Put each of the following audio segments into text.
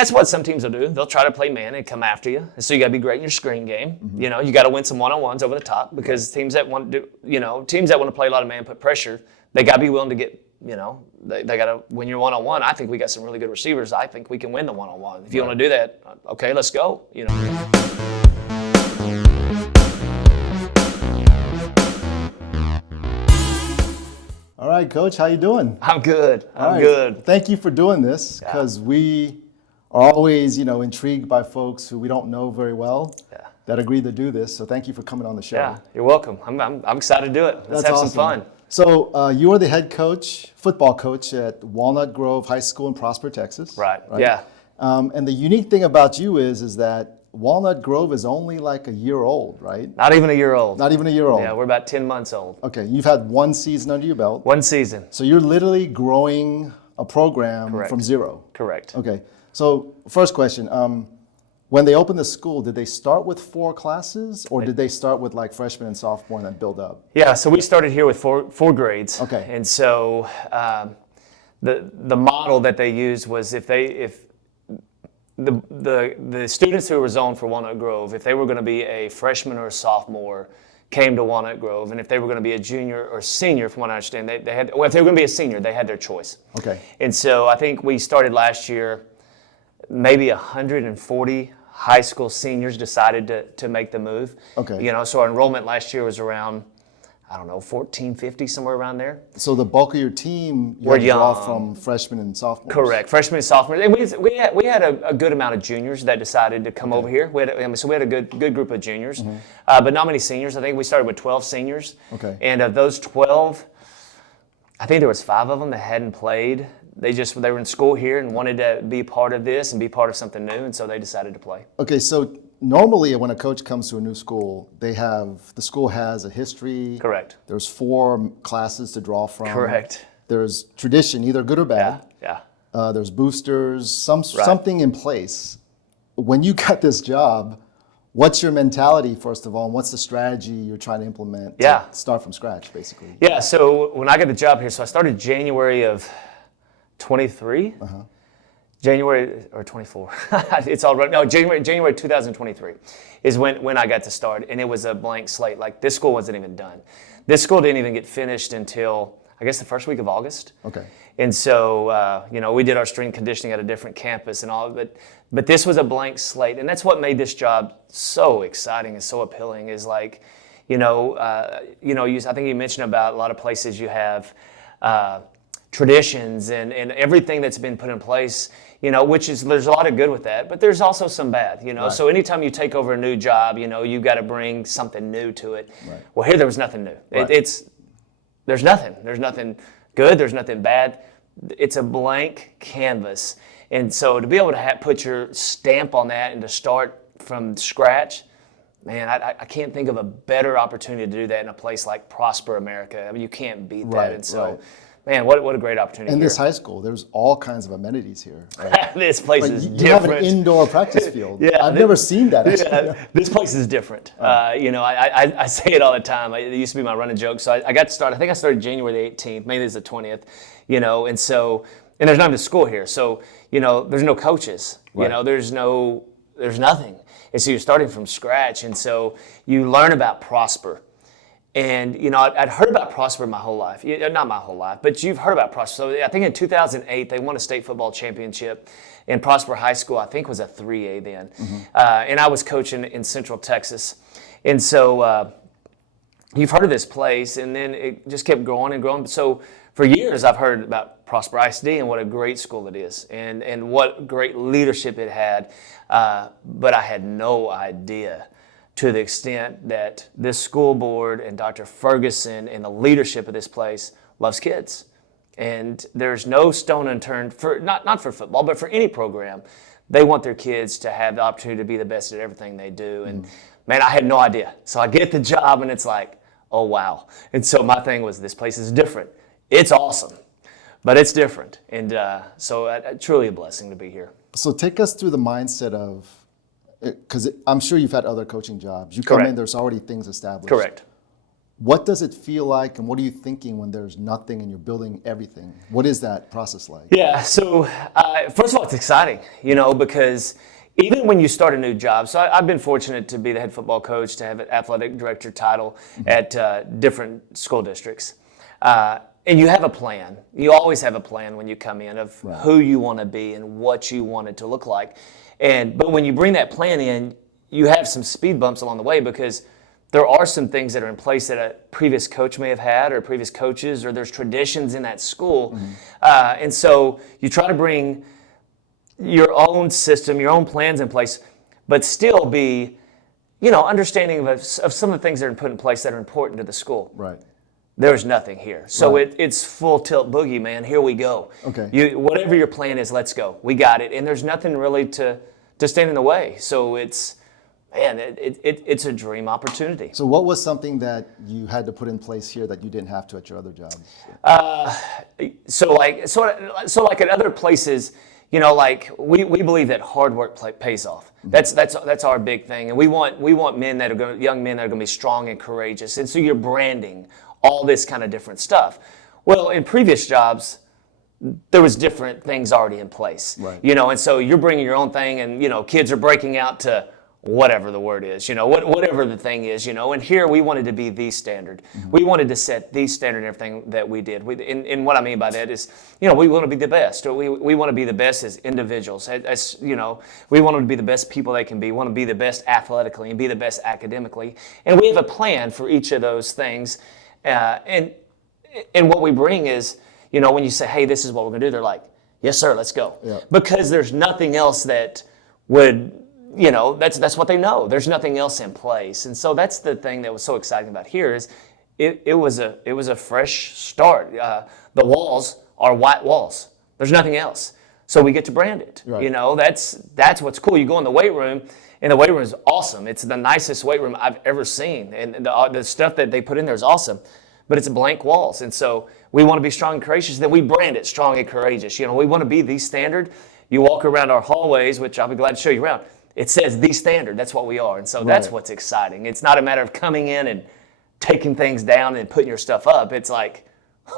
that's what some teams will do. They'll try to play man and come after you. And so you got to be great in your screen game. You know, you got to win some one-on-ones over the top because teams that want to do, teams that want to play a lot of man, put pressure, they got to be willing to get, they got to win your one-on-one. I think we got some really good receivers. I think we can win the one-on-one. If you want to do that, okay, let's go. All right, Coach, how you doing? I'm good. I'm good. Thank you for doing this because we are always, intrigued by folks who we don't know very well that agreed to do this. So thank you for coming on the show. Yeah, you're welcome. I'm excited to do it. Let's have some fun. So you are the head coach, football coach at Walnut Grove High School in Prosper, Texas. Right? Yeah. And the unique thing about you is that Walnut Grove is only like a year old, right? Not even a year old. Not even a year old. Yeah, we're about 10 months old. Okay, you've had one season under your belt. One season. So you're literally growing a program from zero. Correct. Okay, so first question, when they opened the school, did they start with 4 classes or did they start with like freshman and sophomore and then build up? Yeah, so we started here with four grades. Okay. And so the model that they used was if the students who were zoned for Walnut Grove, if they were going to be a freshman or a sophomore, came to Walnut Grove, and if they were going to be a junior or senior, from what I understand, if they were going to be a senior, they had their choice. Okay. And so I think we started last year, maybe 140 high school seniors decided to make the move. Okay. So our enrollment last year was around, 1450, somewhere around there. So the bulk of your team, you We're had to draw young. from freshmen and sophomores. Correct, freshmen and sophomores. And we had a good amount of juniors that decided to come over here. So we had a good group of juniors, but not many seniors. I think we started with 12 seniors. Okay. And of those 12, I think there was 5 of them that hadn't played. They were in school here and wanted to be part of this and be part of something new, and so they decided to play. Okay, so normally when a coach comes to a new school, the school has a history. Correct. There's 4 classes to draw from. Correct. There's tradition, either good or bad. Yeah. There's boosters, something in place. When you got this job, what's your mentality, first of all, and what's the strategy you're trying to implement to start from scratch, basically? Yeah, so when I got the job here, so I started January of 23. January or 24. It's all right. No, January 2023 is when I got to start, and it was a blank slate. Like, this school wasn't even done. This school didn't even get finished until, I guess, the first week of August. Okay. And so, we did our strength conditioning at a different campus and all, but this was a blank slate, and that's what made this job so exciting and so appealing. Is like, I think you mentioned about a lot of places you have traditions and everything that's been put in place, there's a lot of good with that, but there's also some bad, Right. So anytime you take over a new job, you've got to bring something new to it. Right. Well, here there was nothing new. Right. There's nothing good, there's nothing bad. It's a blank canvas. And so to be able to put your stamp on that and to start from scratch, man, I can't think of a better opportunity to do that in a place like Prosper, America. I mean, you can't beat that. Right, And so, right. Man, what a great opportunity. In here. this high school, there's all kinds of amenities here. Right? This place is different. You have an indoor practice field. I've never seen that. This place is different. I say it all the time. It used to be my running joke. So I got to start. I think I started January the 18th. Maybe it's the 20th. And there's not even school here. So there's no coaches. Right. There's nothing. And so you're starting from scratch. And so you learn about Prosper. And, I'd heard about Prosper my whole life. Not my whole life, but you've heard about Prosper. So I think in 2008, they won a state football championship. And Prosper High School, I think, was a 3A then. And I was coaching in Central Texas. And so you've heard of this place, and then it just kept growing and growing. So for years, I've heard about Prosper ISD and what a great school it is and what great leadership it had. But I had no idea to the extent that this school board and Dr. Ferguson and the leadership of this place loves kids. And there's no stone unturned for not for football, but for any program. They want their kids to have the opportunity to be the best at everything they do. And man, I had no idea. So I get the job and it's like, oh wow. And so my thing was, this place is different. It's awesome, but it's different. And so truly a blessing to be here. So take us through the mindset of, because I'm sure you've had other coaching jobs. You come Correct. in, there's already things established. Correct. What does it feel like, and what are you thinking when there's nothing and you're building everything? What is that process like? Yeah, so first of all, it's exciting, because even when you start a new job, so I've been fortunate to be the head football coach, to have an athletic director title at different school districts. And you have a plan. You always have a plan when you come in of who you want to be and what you want it to look like. But when you bring that plan in, you have some speed bumps along the way, because there are some things that are in place that a previous coach may have had, or previous coaches, or there's traditions in that school. And so you try to bring your own system, your own plans in place, but still be, understanding of some of the things that are put in place that are important to the school. Right. There's nothing here. So it's full tilt boogie, man. Here we go. Okay. Whatever your plan is, let's go. We got it. And there's nothing really to stand in the way. So it's a dream opportunity. So what was something that you had to put in place here that you didn't have to at your other jobs? So like at other places, like we believe that hard work pays off. That's our big thing, and we want young men that are going to be strong and courageous. And so you're branding all this kind of different stuff. Well, in previous jobs, there was different things already in place, and so you're bringing your own thing, and kids are breaking out to whatever the word is, whatever the thing is, and here we wanted to be the standard. We wanted to set the standard in everything that we did. And what I mean by that is, we want to be the best. Or we want to be the best as individuals. As we want to be the best people they can be. We want to be the best athletically and be the best academically. And we have a plan for each of those things. And what we bring is, when you say, hey, this is what we're going to do, they're like, yes, sir, let's go. Yeah. Because there's nothing else that would, that's what they know. There's nothing else in place. And so that's the thing that was so exciting about here is it was a fresh start. The walls are white walls. There's nothing else. So we get to brand it. Right. That's what's cool. You go in the weight room, and the weight room is awesome. It's the nicest weight room I've ever seen. And the stuff that they put in there is awesome. But it's blank walls. And so we want to be strong and courageous. Then we brand it strong and courageous. We want to be the standard. You walk around our hallways, which I'll be glad to show you around. It says the standard. That's what we are. And so that's what's exciting. It's not a matter of coming in and taking things down and putting your stuff up. It's like,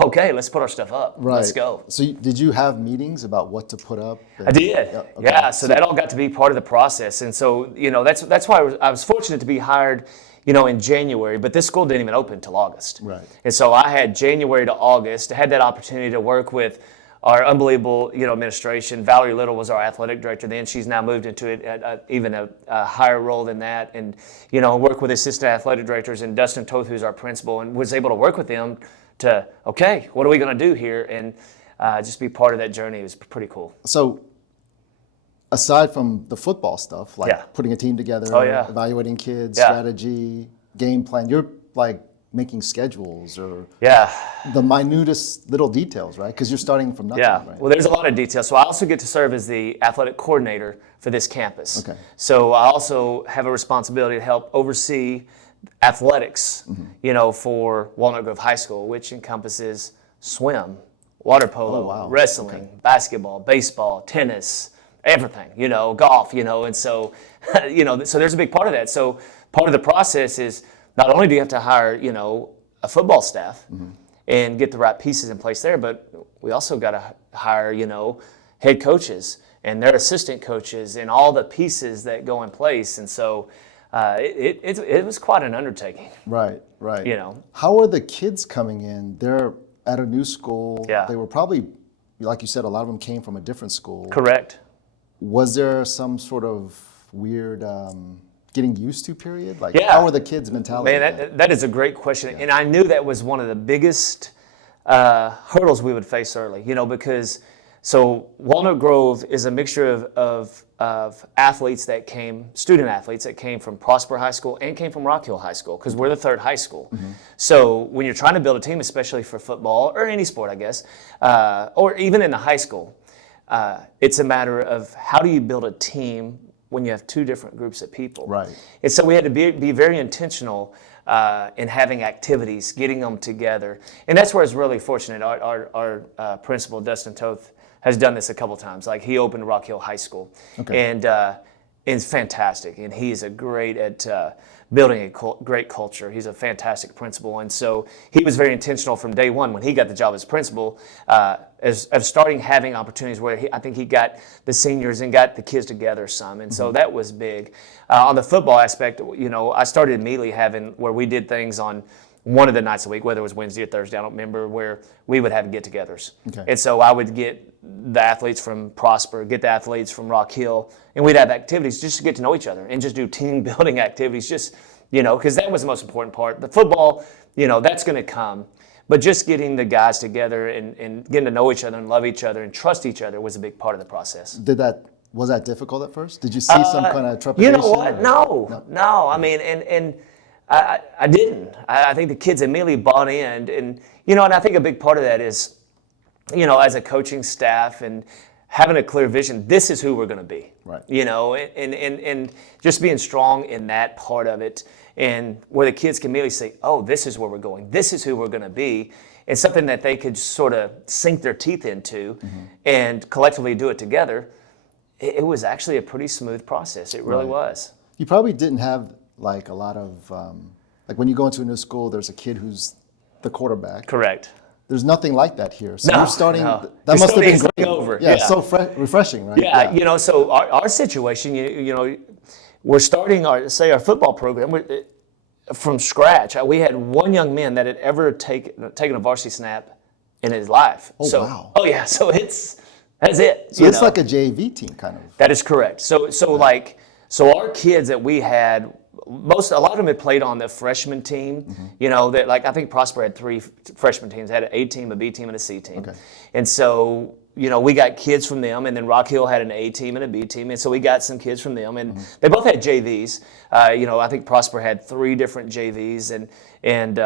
okay, let's put our stuff up. Right. Let's go. So did you have meetings about what to put up? I did. Yeah. So that all got to be part of the process. And so, that's why I was fortunate to be hired, in January, but this school didn't even open until August. Right. And so I had January to August. I had that opportunity to work with our unbelievable, administration. Valerie Little was our athletic director then. She's now moved into even a higher role than that. And, work with assistant athletic directors and Dustin Toth, who's our principal, and was able to work with them to, okay, what are we going to do here? And just be part of that journey. It was pretty cool. So aside from the football stuff, like putting a team together, evaluating kids, strategy, game plan, you're like making schedules or the minutest little details, right? Because you're starting from nothing, right? Well, there's a lot of details. So I also get to serve as the athletic coordinator for this campus. Okay. So I also have a responsibility to help oversee athletics, for Walnut Grove High School, which encompasses swim, water polo, wrestling, basketball, baseball, tennis, everything, golf, and so, so there's a big part of that. So part of the process is not only do you have to hire, a football staff and get the right pieces in place there, but we also got to hire, head coaches and their assistant coaches and all the pieces that go in place. And so it was quite an undertaking. Right. How are the kids coming in? They're at a new school. Yeah. They were probably, like you said, a lot of them came from a different school. Correct. Was there some sort of weird getting used to period? Like, how are the kids' mentality? Man, that is a great question. Yeah. And I knew that was one of the biggest hurdles we would face early, because Walnut Grove is a mixture of athletes student athletes that came from Prosper High School and came from Rock Hill High School, because we're the third high school. Mm-hmm. So when you're trying to build a team, especially for football or any sport, I guess, or even in the high school, it's a matter of how do you build a team when you have two different groups of people. Right. And so we had to be very intentional in having activities, getting them together. And that's where I was really fortunate. Our principal, Dustin Toth, has done this a couple times. Like, he opened Rock Hill High School. Okay. And is fantastic, and he's a great at building a great culture. He's a fantastic principal, and so he was very intentional from day one when he got the job as principal, as starting having opportunities where I think he got the seniors and got the kids together some, and so that was big. On the football aspect, I started immediately having where we did things on one of the nights a week, whether it was Wednesday or Thursday, I don't remember, where we would have get-togethers. Okay. And so I would get the athletes from Prosper, get the athletes from Rock Hill, and we'd have activities just to get to know each other and just do team-building activities, just, because that was the most important part. The football, that's going to come. But just getting the guys together and getting to know each other and love each other and trust each other was a big part of the process. Was that difficult at first? Did you see some kind of trepidation? You know what? No. I mean, and I didn't. I think the kids immediately bought in, and I think a big part of that is, as a coaching staff and having a clear vision. This is who we're going to be, right? And just being strong in that part of it, and where the kids can immediately say, "Oh, this is where we're going. This is who we're going to be." It's something that they could sort of sink their teeth into, and collectively do it together. It was actually a pretty smooth process. It really was. You probably didn't have like a lot of, like when you go into a new school, there's a kid who's the quarterback. Correct. There's nothing like that here. So you're starting, that you're must have been great. Over. Yeah, so refreshing, right? Yeah, so our situation, we're starting our football program from scratch. We had one young man that had ever taken a varsity snap in his life. Oh, wow. Oh, yeah, so that's it. So it's like a JV team, kind of. That is correct. So our kids that we had, a lot of them had played on the freshman team. That I think Prosper had 3 freshman teams. They had an A team, a B team, and a C team. Okay. And so we got kids from them, and then Rock Hill had an A team and a B team, and so we got some kids from them, and they both had JVs. I think Prosper had 3 different JVs, and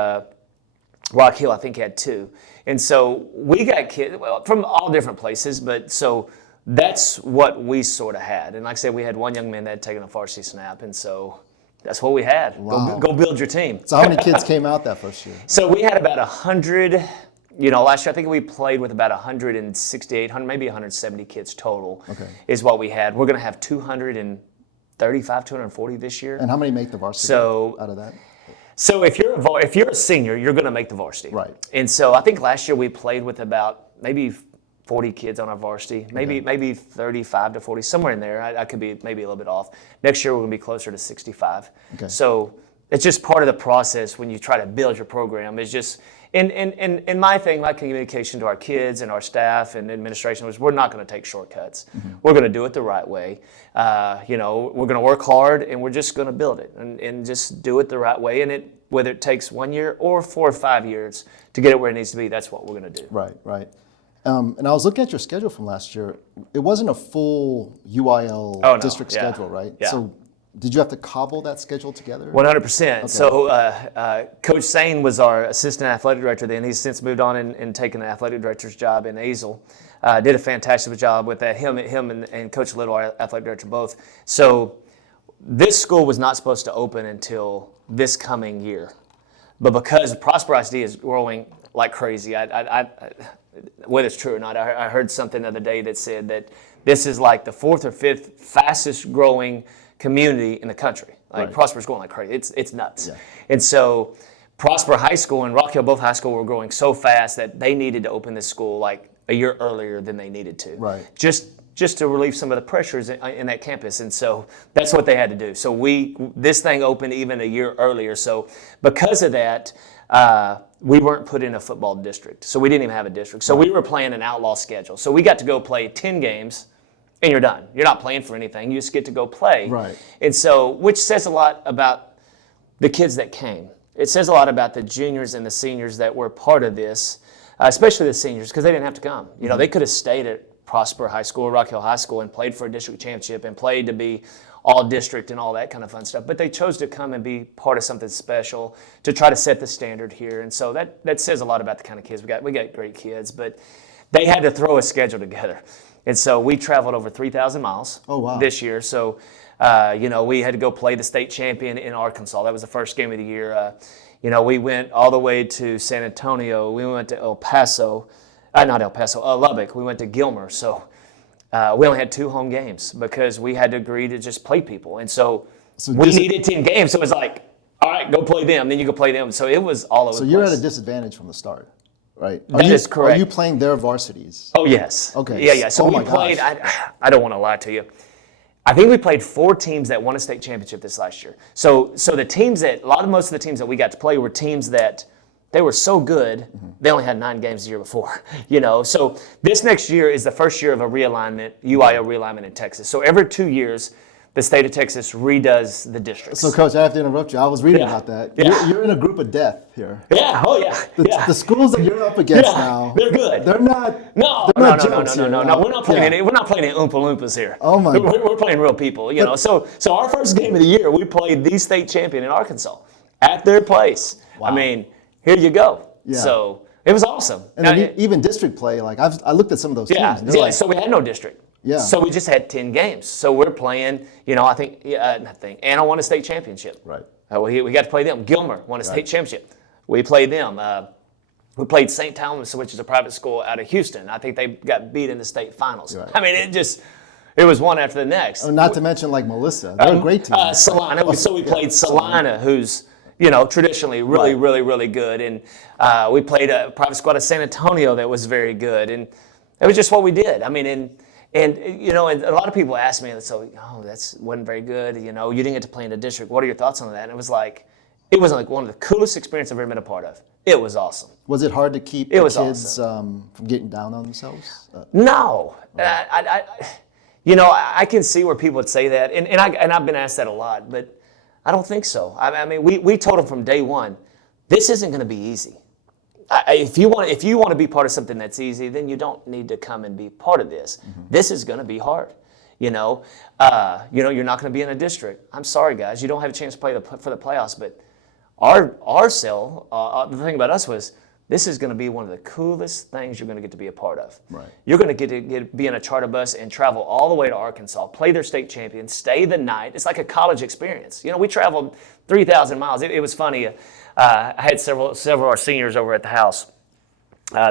Rock Hill I think had 2. And so we got kids from all different places, but so that's what we sort of had. And like I said, we had one young man that had taken a varsity snap, and so that's what we had. Wow. Go build your team. So how many kids came out that first year? So we had about 100. Last year I think we played with about 168, maybe 170 kids total. Okay. Is what we had. We're going to have 235, 240 this year. And how many make the varsity out of that? So if you're a senior, you're going to make the varsity. Right. And so I think last year we played with about maybe 40 kids on our varsity, maybe 35 to 40, somewhere in there. I could be maybe a little bit off. Next year we're going to be closer to 65. Okay. So it's just part of the process when you try to build your program. It's just, and my thing, my communication to our kids and our staff and administration was, we're not going to take shortcuts. We're going to do it the right way. We're going to work hard, and we're just going to build it and just do it the right way. And whether it takes 1 year or 4 or 5 years to get it where it needs to be, that's what we're going to do. Right. And I was looking at your schedule from last year. It wasn't a full UIL district schedule, right? Yeah. So did you have to cobble that schedule together? 100%. Okay. So Coach Sane was our assistant athletic director then. He's since moved on and taken the athletic director's job in Azle. Did a fantastic job with that. Him and Coach Little, our athletic director, both. So this school was not supposed to open until this coming year. But because Prosper ISD is growing like crazy, whether it's true or not, I heard something the other day that said that this is like the 4th or 5th fastest growing community in the country. Like Prosper's growing like crazy. It's nuts. Yeah. And so Prosper High School and Rock Hill both high school were growing so fast that they needed to open this school like a year earlier than they needed to. Right. Just to relieve some of the pressures in that campus. And so that's what they had to do. So this thing opened even a year earlier. So because of that, we weren't put in a football district. So we didn't even have a district. So we were playing an outlaw schedule. So we got to go play 10 games and you're done. You're not playing for anything. You just get to go play. Right. And so, which says a lot about the kids that came. It says a lot about the juniors and the seniors that were part of this, especially the seniors, because they didn't have to come. They could have stayed at Prosper High School, Rock Hill High School, and played for a district championship and played to be all district and all that kind of fun stuff. But they chose to come and be part of something special to try to set the standard here. And so that says a lot about the kind of kids we got. We got great kids, but they had to throw a schedule together. And so we traveled over 3,000 miles this year. So, we had to go play the state champion in Arkansas. That was the first game of the year. We went all the way to San Antonio. We went to Lubbock. We went to Gilmer. So we only had 2 home games because we had to agree to just play people. And so we needed 10 games. So it was like, all right, go play them. Then you go play them. So it was all over the place. So you're at a disadvantage from the start, right? That is correct. Are you playing their varsities? Oh, yes. Okay. Yeah. So we played, I don't want to lie to you. I think we played 4 teams that won a state championship this last year. So the teams that, most of the teams that we got to play were teams that they were so good, they only had 9 games the year before, So this next year is the first year of a realignment, UIO realignment in Texas. So every 2 years, the state of Texas redoes the districts. So, Coach, I have to interrupt you. I was reading about that. Yeah. You're in a group of death here. Yeah. Oh, yeah. The schools that you're up against now, they're good. They're not. No. We're not playing any. We're not playing any Oompa Loompas here. Oh my. We're playing real people. So our first game of the year, we played the state champion in Arkansas at their place. Wow. I mean, here you go. Yeah. So it was awesome. And then even district play, like I looked at some of those teams. Yeah. Like, so we had no district. Yeah. So we just had 10 games. So we're playing, Anna won a state championship. Right. We got to play them. Gilmer won a state championship. We played them. We played St. Thomas, which is a private school out of Houston. I think they got beat in the state finals. Right. I mean, it was one after the next. Not to mention like Melissa. They're a great team. Salina. So we played Salina, who's, traditionally really good. And we played a private squad of San Antonio that was very good. And it was just what we did. I mean, and a lot of people ask me, so, that wasn't very good. You didn't get to play in the district. What are your thoughts on that? And it was like one of the coolest experiences I've ever been a part of. It was awesome. Was it hard to keep the kids from getting down on themselves? No. I can see where people would say that. And I've been asked that a lot, but I don't think so. I mean, we told them from day one, this isn't going to be easy. If you want to be part of something that's easy, then you don't need to come and be part of this. This is going to be hard. You're not going to be in a district. I'm sorry, guys, you don't have a chance to play for the playoffs. But our cell, the thing about us was, this is going to be one of the coolest things you're going to get to be a part of. Right. You're going to get to be in a charter bus and travel all the way to Arkansas, play their state champions, stay the night. It's like a college experience. We traveled 3,000 miles. It was funny. I had several of our seniors over at the house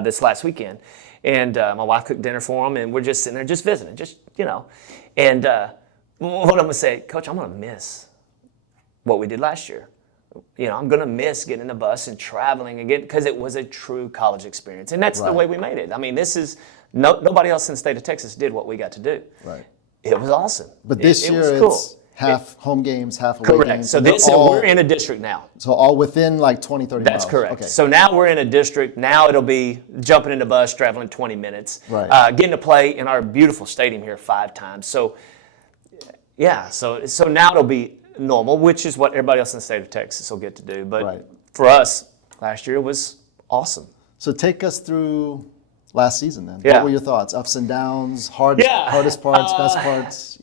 this last weekend, and my wife cooked dinner for them, and we're just sitting there just visiting, And one of them would say, Coach, I'm going to miss what we did last year. I'm going to miss getting in the bus and traveling again because it was a true college experience, and that's the way we made it. I mean, this is nobody else in the state of Texas did what we got to do. Right. It was awesome. But this year it was cool. It's half home games, half away games. Correct. So we're in a district now. So all within like 20, 30 miles. That's correct. Okay. So now we're in a district. Now it'll be jumping in the bus, traveling 20 minutes. Right. Getting to play in our beautiful stadium here 5 times. So, yeah. So now it'll be normal, which is what everybody else in the state of Texas will get to do. But for us, last year was awesome. So take us through last season then. Yeah. What were your thoughts? Ups and downs, hardest parts, best parts,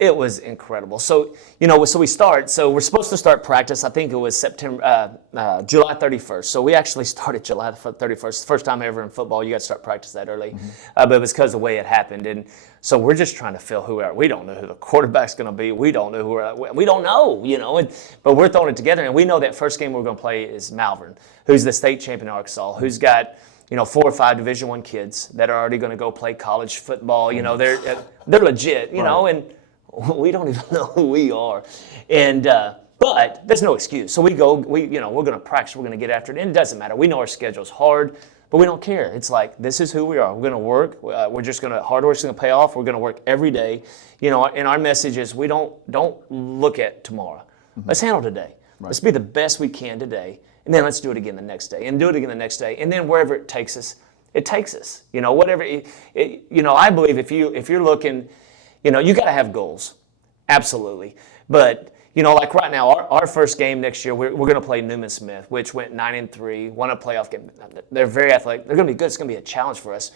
It was incredible. So, so we're supposed to start practice, I think it was July 31st. So we actually started July 31st. First time ever in football, you got to start practice that early. But it was because of the way it happened. And so we're just trying to feel who we are. We don't know who the quarterback's going to be. We don't know we don't know, but we're throwing it together. And we know that first game we're going to play is Malvern, who's the state champion in Arkansas, who's got 4 or 5 Division I kids that are already going to go play college football. They're legit, and we don't even know who we are. And but there's no excuse. So we're going to practice, we're going to get after it. And it doesn't matter. We know our schedule's hard, but we don't care. It's like, this is who we are. We're going to work. We're just going to, hard work's going to pay off. We're going to work every day. And our message is, we don't look at tomorrow. Let's handle today. Right. Let's be the best we can today. And then let's do it again the next day, and do it again the next day. And then wherever it takes us, it takes us. Whatever. I believe if you're looking, you got to have goals, absolutely. But like right now, our first game next year, we're going to play Newman Smith, which went 9-3, won a playoff game. They're very athletic. They're going to be good. It's going to be a challenge for us.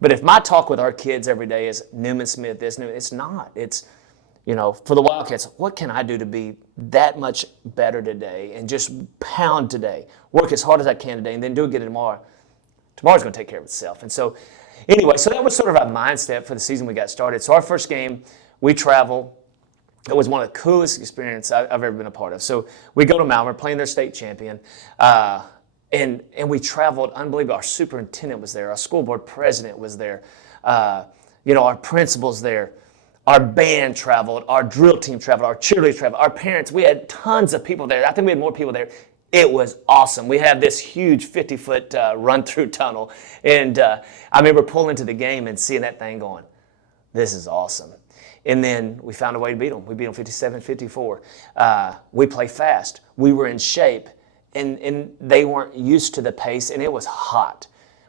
But if my talk with our kids every day is Newman Smith, it's not. It's for the Wildcats, what can I do to be that much better today and just pound today, work as hard as I can today, and then do it again tomorrow. Tomorrow's going to take care of itself. And so anyway, so that was sort of our mindset for the season we got started. So our first game, we travel. It was one of the coolest experiences I've ever been a part of. So we go to Malvern, playing their state champion, and we traveled unbelievable. Our superintendent was there. Our school board president was there. Our principals there. Our band traveled, our drill team traveled, our cheerleaders traveled, our parents. We had tons of people there. I think we had more people there. It was awesome. We had this huge 50-foot run-through tunnel. And I remember pulling into the game and seeing that thing going, this is awesome. And then we found a way to beat them. We beat them 57-54. We play fast. We were in shape. And they weren't used to the pace, and it was hot.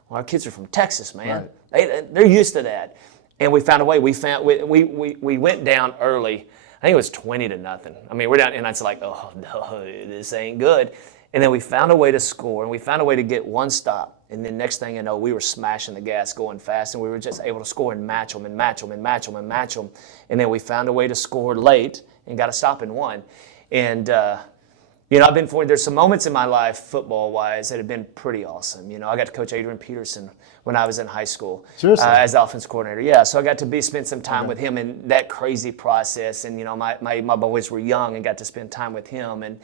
Well, our kids are from Texas, man. Right. They're used to that. And we found a way. We went down early. I think it was 20-0. I mean, we're down, and it's like, oh no, this ain't good. And then we found a way to score, and we found a way to get one stop. And then next thing you know, we were smashing the gas, going fast, and we were just able to score and match them and match them and match them and match them. And then we found a way to score late and got a stop and won. And there's some moments in my life, football-wise, that have been pretty awesome. I got to coach Adrian Peterson when I was in high school as the offense coordinator. Yeah, so I got to spend some time with him in that crazy process. And, my boys were young and got to spend time with him. And,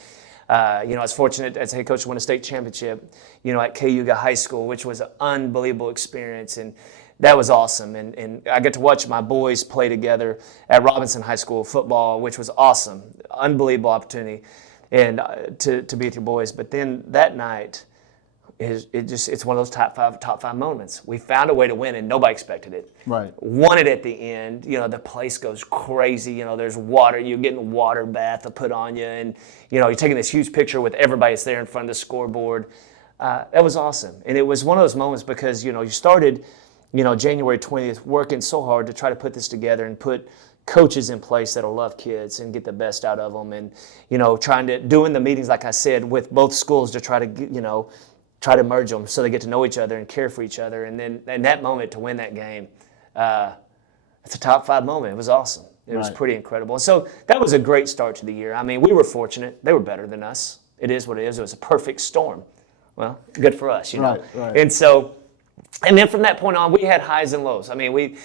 I was fortunate as head coach to win a state championship, at Cayuga High School, which was an unbelievable experience. And that was awesome. And I got to watch my boys play together at Robinson High School football, which was awesome. Unbelievable opportunity. And to be with your boys. But then that night, it's one of those top five moments. We found a way to win, and nobody expected it. Right. Won it at the end. The place goes crazy. There's water. You're getting water bath put on you, and you're taking this huge picture with everybody that's there in front of the scoreboard. That was awesome, and it was one of those moments because you started, January 20th, working so hard to try to put this together and put coaches in place that'll love kids and get the best out of them, and doing the meetings, like I said, with both schools to try to merge them so they get to know each other and care for each other. And then in that moment to win that game, it's a top 5 moment. It was awesome. It was pretty incredible. And so that was a great start to the year. I mean, we were fortunate. They were better than us. It is what it is. It was a perfect storm. Well, good for us, Right. And so. And then from that point on, we had highs and lows. I mean, we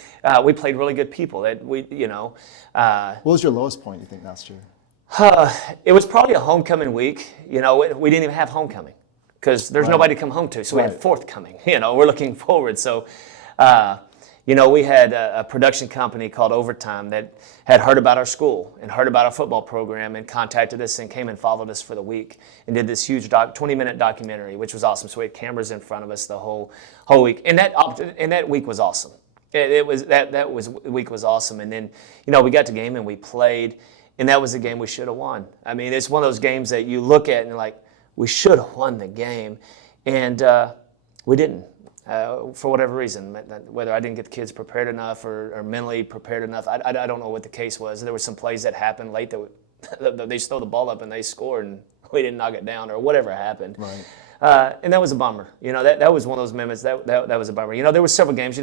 played really good people. What was your lowest point, you think, last year? It was probably a homecoming week. We didn't even have homecoming because there's nobody to come home to. So we had forthcoming. We're looking forward. So, we had a production company called Overtime that had heard about our school and heard about our football program and contacted us and came and followed us for the week and did this huge 20-minute documentary, which was awesome. So we had cameras in front of us the whole week, and that week was awesome. Week was awesome. And then we got to game and we played, and that was a game we should have won. I mean, it's one of those games that you look at and you're like, we should have won the game, and we didn't. For whatever reason, whether I didn't get the kids prepared enough or mentally prepared enough, I don't know what the case was. There were some plays that happened late that they just throw the ball up and they scored and we didn't knock it down or whatever happened. Right. And that was a bummer. That was one of those moments that was a bummer. There were several games.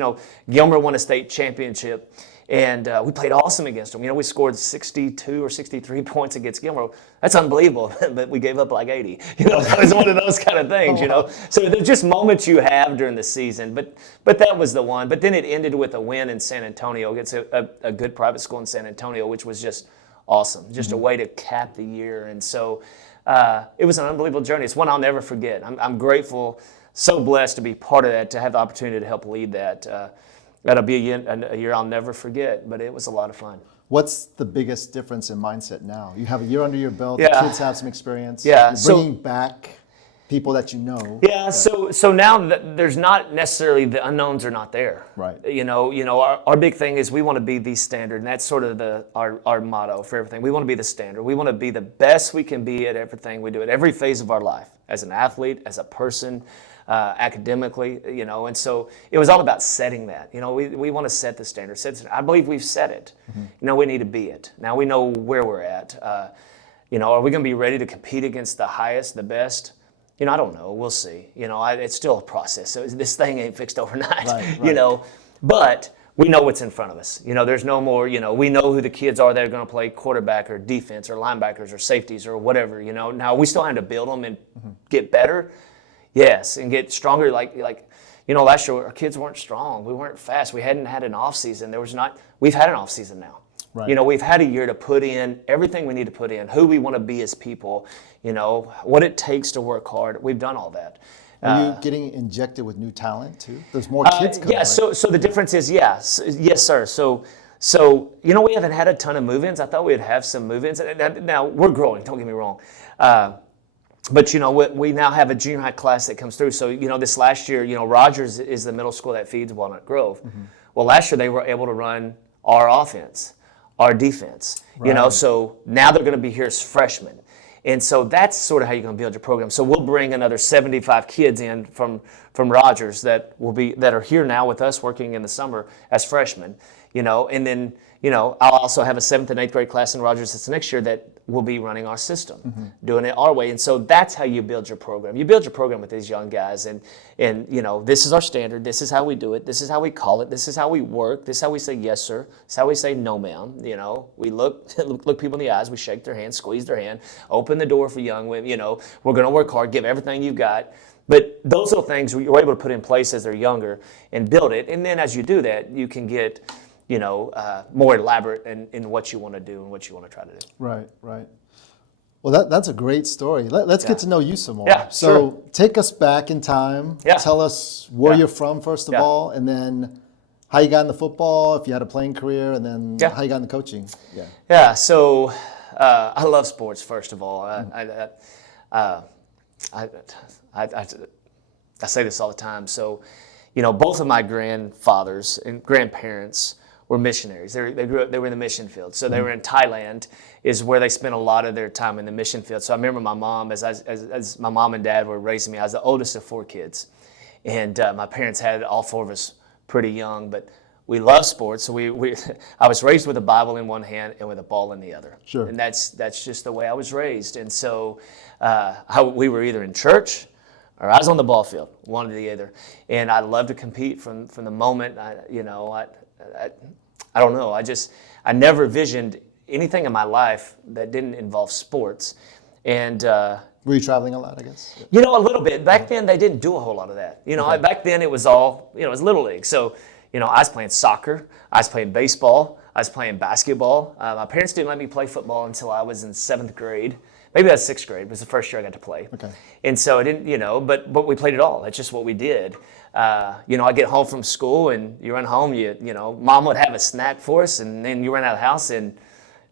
Gilmer won a state championship, and we played awesome against them. We scored 62 or 63 points against Gilmer. That's unbelievable, but we gave up like 80. That was one of those kind of things. So there's just moments you have during the season, but that was the one. But then it ended with a win in San Antonio against a good private school in San Antonio, which was just awesome, just a way to cap the year. And so it was an unbelievable journey. It's one I'll never forget. I'm grateful, so blessed to be part of that, to have the opportunity to help lead that. That'll be a year I'll never forget, but it was a lot of fun. What's the biggest difference in mindset now? You have a year under your belt, Yeah. the kids have some experience. Yeah. You're bringing back people that you know. Yeah, so now there's not necessarily, the unknowns are not there. Right. Our big thing is we want to be the standard, and that's sort of our motto for everything. We want to be the standard. We want to be the best we can be at everything we do, at every phase of our life, as an athlete, as a person, academically, and so it was all about setting that. We want to set the standard. I believe we've set it. Mm-hmm. We need to be it. Now we know where we're at. Are we going to be ready to compete against the highest, the best? I don't know. We'll see. It's still a process. So this thing ain't fixed overnight. Right. But we know what's in front of us. There's no more. We know who the kids are that are going to play quarterback or defense or linebackers or safeties or whatever. Now we still have to build them and get better. Yes, and get stronger. Like last year our kids weren't strong. We weren't fast. We hadn't had an off season. We've had an off season now. Right. We've had a year to put in everything we need to put in, who we want to be as people, what it takes to work hard. We've done all that. Are you getting injected with new talent too? There's more kids coming. Yeah, so the difference is, yes, sir. So we haven't had a ton of move-ins. I thought we'd have some move-ins. Now we're growing. Don't get me wrong. But we now have a junior high class that comes through. So this last year, Rogers is the middle school that feeds Walnut Grove. Mm-hmm. Well, last year they were able to run our offense, our defense. Right. So now they're going to be here as freshmen. And so that's sort of how you're going to build your program. So we'll bring another 75 kids in from Rogers that are here now with us working in the summer as freshmen. And then I'll also have a 7th and 8th grade class in Rogers this next year that will be running our system, mm-hmm. doing it our way. And so that's how you build your program. You build your program with these young guys, and this is our standard. This is how we do it. This is how we call it. This is how we work. This is how we say yes, sir. This is how we say no, ma'am. We look people in the eyes. We shake their hand, squeeze their hand, open the door for young women. We're going to work hard, give everything you've got. But those little things you're able to put in place as they're younger and build it. And then as you do that, you can get more elaborate in what you want to do and what you want to try to do. Right. Well, that's a great story. Let's get to know you some more. Yeah, so sure. Take us back in time. Yeah. Tell us where you're from, first of all, and then how you got into football, if you had a playing career, and then how you got into coaching. Yeah. So I love sports, first of all. I say this all the time. So, both of my grandfathers and grandparents were missionaries. They were in the mission field. So they were in Thailand, is where they spent a lot of their time in the mission field. So I remember my mom, as my mom and dad were raising me, I was the oldest of 4 kids. And my parents had all 4 of us pretty young, but we love sports. So I was raised with a Bible in one hand and with a ball in the other. Sure. And that's just the way I was raised. And so we were either in church or I was on the ball field, one or the other. And I loved to compete from the moment. I don't know. I never visioned anything in my life that didn't involve sports. And were you traveling a lot, I guess? A little bit. Back then, they didn't do a whole lot of that. Okay. Back then it was all, it was Little League. So, I was playing soccer. I was playing baseball. I was playing basketball. My parents didn't let me play football until I was in 7th grade. Maybe that was 6th grade. It was the first year I got to play. Okay. And so I didn't, but we played it all. That's just what we did. I get home from school and you run home, mom would have a snack for us and then you run out of the house and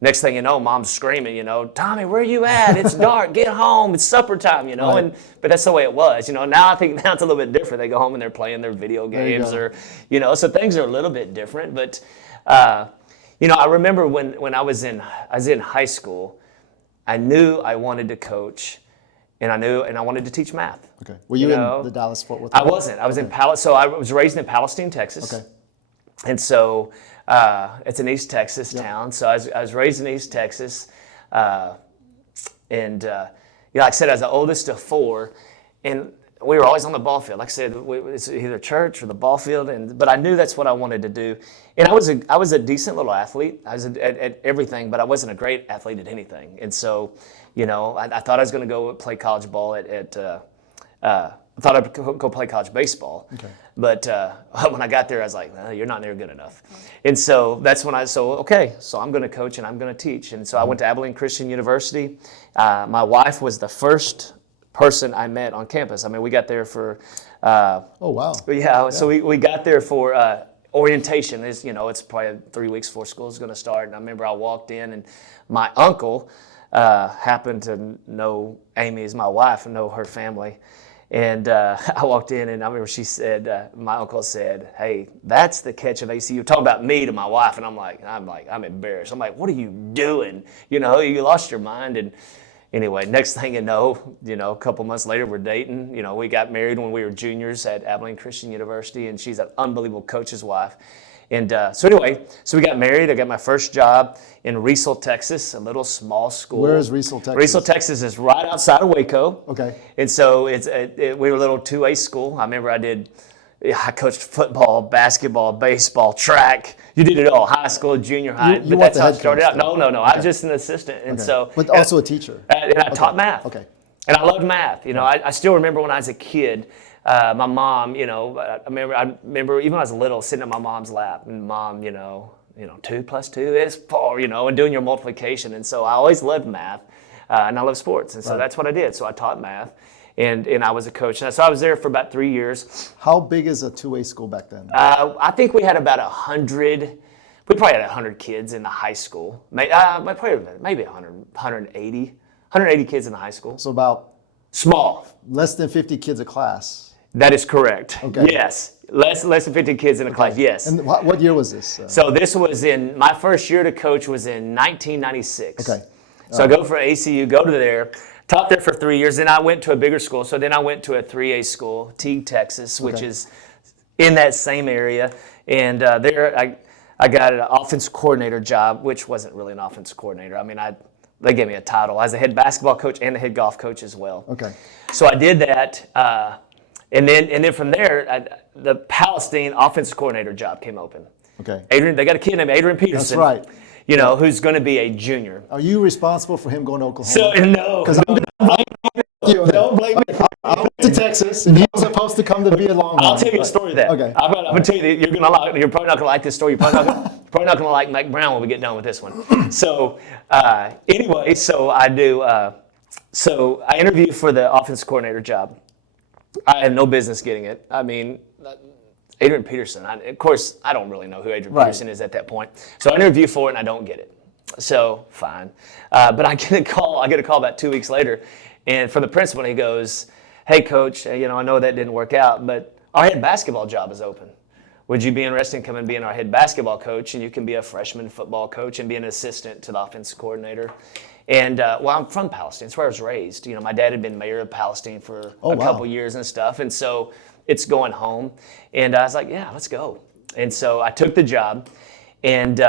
next thing you know, mom's screaming, Tommy, where are you at? It's dark. Get home. It's supper time, Right. But that's the way it was. Now I think now it's a little bit different. They go home and they're playing their video games or, so things are a little bit different. But, I remember when I was in high school, I knew I wanted to coach, and I wanted to teach math. Okay. Were you in the Dallas-Fort Worth? I wasn't. I was in So I was raised in Palestine, Texas. Okay. And so it's an East Texas town. So I was raised in East Texas, and like I said, I was the oldest of 4, and we were always on the ball field. Like I said, it's either church or the ball field, but I knew that's what I wanted to do. And I was a decent little athlete. I was at everything, but I wasn't a great athlete at anything. And so, I thought I was going to go play college ball I thought I'd go play college baseball. Okay. But when I got there, I was like, no, you're not near good enough. And so that's when so I'm going to coach and I'm going to teach. And so I went to Abilene Christian University. My wife was the first person I met on campus. I mean, we got there for... oh, wow. Yeah, so we got there for orientation. It's probably 3 weeks before school is going to start. And I remember I walked in and my uncle happened to know Amy as my wife and know her family. And I walked in and I remember she said, my uncle said, hey, that's the catch of ACU. Talking about me to my wife. And I'm embarrassed. I'm like, what are you doing? You lost your mind. And anyway, next thing you know, a couple months later, we're dating. We got married when we were juniors at Abilene Christian University, and she's an unbelievable coach's wife. And so we got married. I got my first job in Riesel, Texas, a little small school. Where is Riesel, Texas? Riesel, Texas is right outside of Waco. Okay. And so we were a little 2A school. I remember I coached football, basketball, baseball, track. You did it all, high school, junior high. But that's how it started out. No. Okay. I was just an assistant. And so. But also a teacher. And I taught math. Okay. And I loved math. I still remember when I was a kid, my mom, I remember even when I was little, sitting on my mom's lap, and mom, 2 + 2 is 4, and doing your multiplication. And so I always loved math, and I love sports, and so that's what I did. So I taught math, and I was a coach. And so I was there for about 3 years. How big is a two-way school back then? I think we had about 100. We probably had 100 kids in the high school. Maybe 180 kids in the high school. So about small. Less than 50 kids a class. That is correct. Okay. Yes. Less than 50 kids in a class, yes. And what year was this? So this was my first year to coach was in 1996. Okay. So I go for ACU, go to there, taught there for 3 years. Then I went to a bigger school. So then I went to a 3A school, Teague, Texas, which is in that same area. And there I got an offense coordinator job, which wasn't really an offense coordinator. I mean, they gave me a title as a head basketball coach and a head golf coach as well. Okay. So I did that. And then from there, the Palestine offensive coordinator job came open. Okay. They got a kid named Adrian Peterson. That's right. Who's going to be a junior. Are you responsible for him going to Oklahoma? So no, because don't blame me. I went to Texas, and he was supposed to come to be along. I'll tell you a story of that. Okay. I'm going to tell you that you're probably not going to like this story. You're probably not going to like Mike Brown when we get done with this one. So anyway, so I do. So I interviewed for the offensive coordinator job. I had no business getting it. I mean, Adrian Peterson. Of course, I don't really know who Adrian Peterson is at that point. So I interview for it and I don't get it. So fine, but I get a call. About 2 weeks later, and from the principal, he goes, "Hey, coach, I know that didn't work out, but our head basketball job is open. Would you be interested in coming and being our head basketball coach? And you can be a freshman football coach and be an assistant to the offensive coordinator." And I'm from Palestine. That's where I was raised. My dad had been mayor of Palestine for a couple years and stuff. And so it's going home. And I was like, yeah, let's go. And so I took the job. And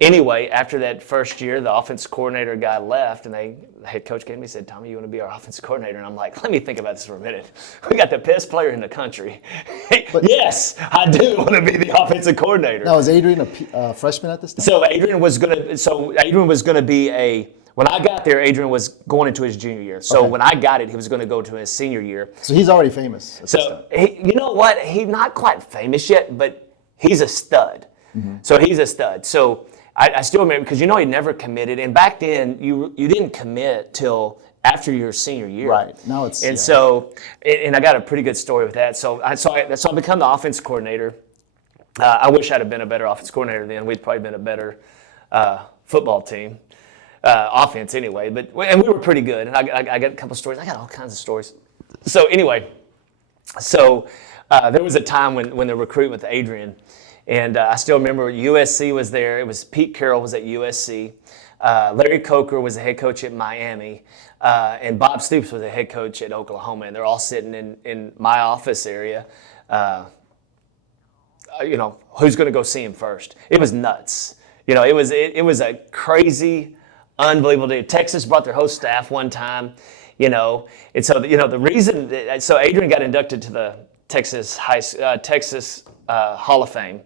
anyway, after that first year, the offensive coordinator guy left. And the head coach came to me and said, "Tommy, you want to be our offensive coordinator?" And I'm like, let me think about this for a minute. We got the best player in the country. Yes, I do want to be the offensive coordinator. Now, was Adrian a freshman at this time? So Adrian was going to be when I got there, Adrian was going into his junior year. So when I got it, he was going to go to his senior year. So he's already famous. So you know what? He's not quite famous yet, but he's a stud. Mm-hmm. So he's a stud. So I still remember, because he never committed. And back then, you didn't commit till after your senior year. Right. Now it's. And so, and I got a pretty good story with that. So I become the offense coordinator. I wish I'd have been a better offense coordinator then. We'd probably been a better football team. Offense anyway, and we were pretty good. And I got a couple stories. I got all kinds of stories. So anyway, there was a time when the recruitment with Adrian, and I still remember USC was there. It was Pete Carroll was at USC. Larry Coker was the head coach at Miami, and Bob Stoops was the head coach at Oklahoma. And they're all sitting in my office area. Who's going to go see him first? It was nuts. It was a crazy, unbelievable day. Texas brought their whole staff one time, and so the reason. So Adrian got inducted to the Texas Hall of Fame,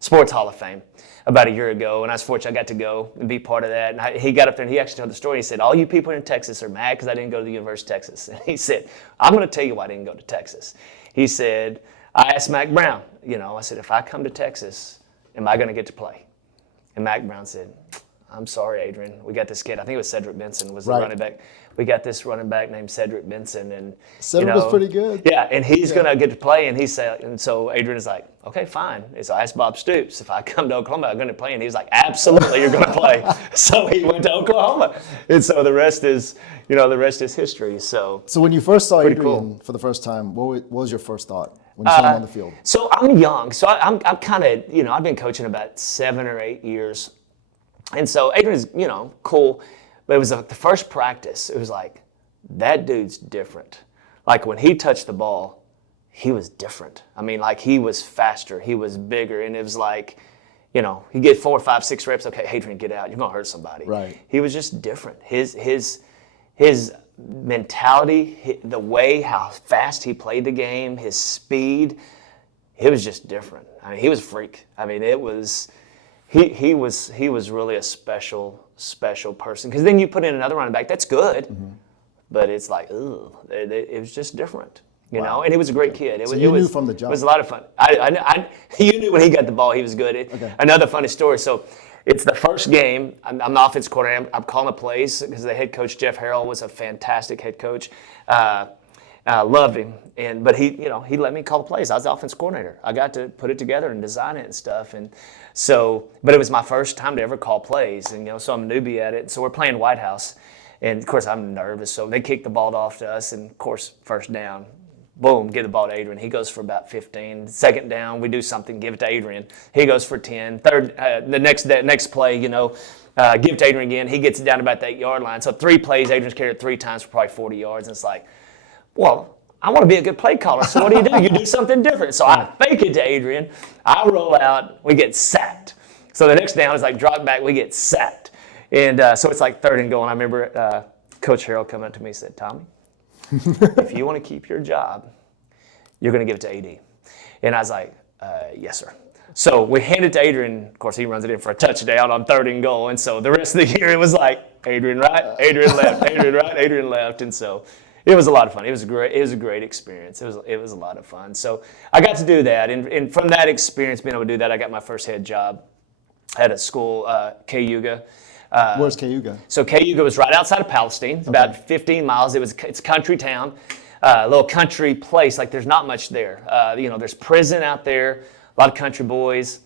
Sports Hall of Fame, about a year ago, and I was fortunate I got to go and be part of that. And he got up there and he actually told the story. He said, "All you people in Texas are mad because I didn't go to the University of Texas." And he said, "I'm going to tell you why I didn't go to Texas." He said, "I asked Mac Brown, I said, if I come to Texas, am I going to get to play?" And Mac Brown said, "I'm sorry, Adrian. We got this kid." I think it was Cedric Benson was the running back. We got this running back named Cedric Benson, and Cedric was pretty good. Yeah, and he's gonna get to play. And so Adrian is like, "Okay, fine." And so I asked Bob Stoops, if I come to Oklahoma, I'm gonna play, and he was like, "Absolutely, you're gonna play." So he went to Oklahoma, and so the rest is history. So when you first saw Adrian for the first time, what was your first thought when you saw him on the field? So I'm young, so I'm kind of I've been coaching about 7 or 8 years. And so Adrian's, cool, but it was the first practice. It was like, that dude's different. Like when he touched the ball, he was different. I mean, like he was faster, he was bigger, and it was like, he get 4, 5, 6 reps. Okay, Adrian, get out. You're gonna hurt somebody. Right. He was just different. His mentality, the way how fast he played the game, his speed, it was just different. I mean, he was a freak. I mean, it was. He was really a special person, because then you put in another running back that's good, but it's like, ugh, it was just different, and he was a great kid. You knew from the jump. It was a lot of fun. You knew when he got the ball, he was good. Another funny story. So it's the first game. I'm the offense coordinator. I'm calling the plays because the head coach Jeff Harrell was a fantastic head coach. I loved him, but he let me call the plays. I was the offense coordinator. I got to put it together and design it and stuff. And so, but it was my first time to ever call plays, and so I'm a newbie at it. So we're playing White House, and of course I'm nervous. So they kick the ball off to us, and of course first down, boom, give the ball to Adrian. He goes for about 15. Second down, we do something, give it to Adrian. He goes for 10. Third, the next play, give it to Adrian again. He gets it down to about the 8-yard line. So 3 plays, Adrian's carried 3 times for probably 40 yards, and it's like, well, I want to be a good play caller, so what do? You do something different. So I fake it to Adrian. I roll out. We get sacked. So the next down is like drop back. We get sacked. And so it's like 3rd and goal. And I remember Coach Harrell coming up to me and said, Tommy, if you want to keep your job, you're going to give it to AD. And I was like, yes, sir. So we hand it to Adrian. Of course, he runs it in for a touchdown on 3rd and goal. And so the rest of the year, it was like Adrian right, Adrian left, Adrian right, Adrian left. And so it was a lot of fun. It was a great experience. It was a lot of fun. So I got to do that, and from that experience, being able to do that, I got my first head job at a school, Cayuga. Where's Cayuga? So Cayuga was right outside of Palestine. It's about 15 miles. It's a country town, a little country place. Like there's not much there. There's prison out there. A lot of country boys.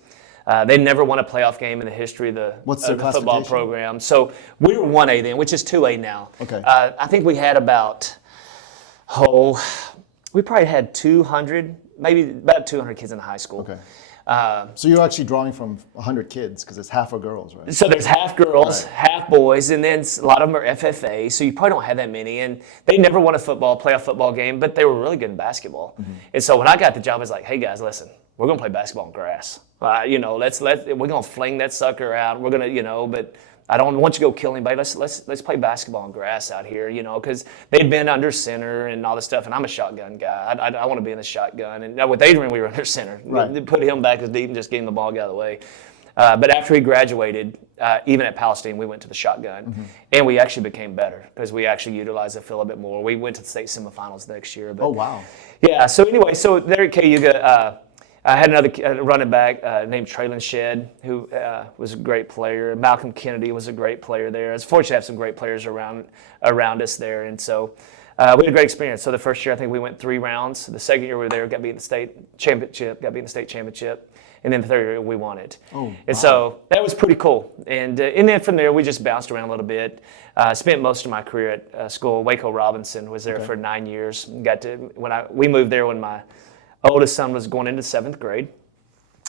They never won a playoff game in the history of the football program. So we were 1A then, which is 2A now. Okay. I think we had we probably had 200, maybe about 200 kids in high school. Okay. So you're actually drawing from 100 kids because it's half are girls, right? So there's half girls, half boys, and then a lot of them are FFA, so you probably don't have that many. And they never won a playoff football game, but they were really good in basketball. Mm-hmm. And so when I got the job, I was like, hey guys, listen, we're going to play basketball on grass. We're going to fling that sucker out. We're going to, but I don't want you to go kill anybody. Let's play basketball on grass out here, because they'd been under center and all this stuff, and I'm a shotgun guy. I want to be in the shotgun. And with Adrian, we were under center. Right. They put him back as deep and just gave him the ball, get out of the way. But after he graduated, even at Palestine, we went to the shotgun, and we actually became better because we actually utilized the field a bit more. We went to the state semifinals next year. But, oh, wow. Yeah, so anyway, so there at Cayuga, I had another running back named Traylon Shedd, who was a great player. Malcolm Kennedy was a great player there. I was fortunate to have some great players around us there, and so we had a great experience. So the first year, I think we went 3 rounds. The second year we were there, got beat in the state championship, and then the third year we won it. Oh, wow. And so that was pretty cool. And then from there, we just bounced around a little bit. Spent most of my career at school. Waco Robinson was there for 9 years. We moved there when my oldest son was going into 7th grade.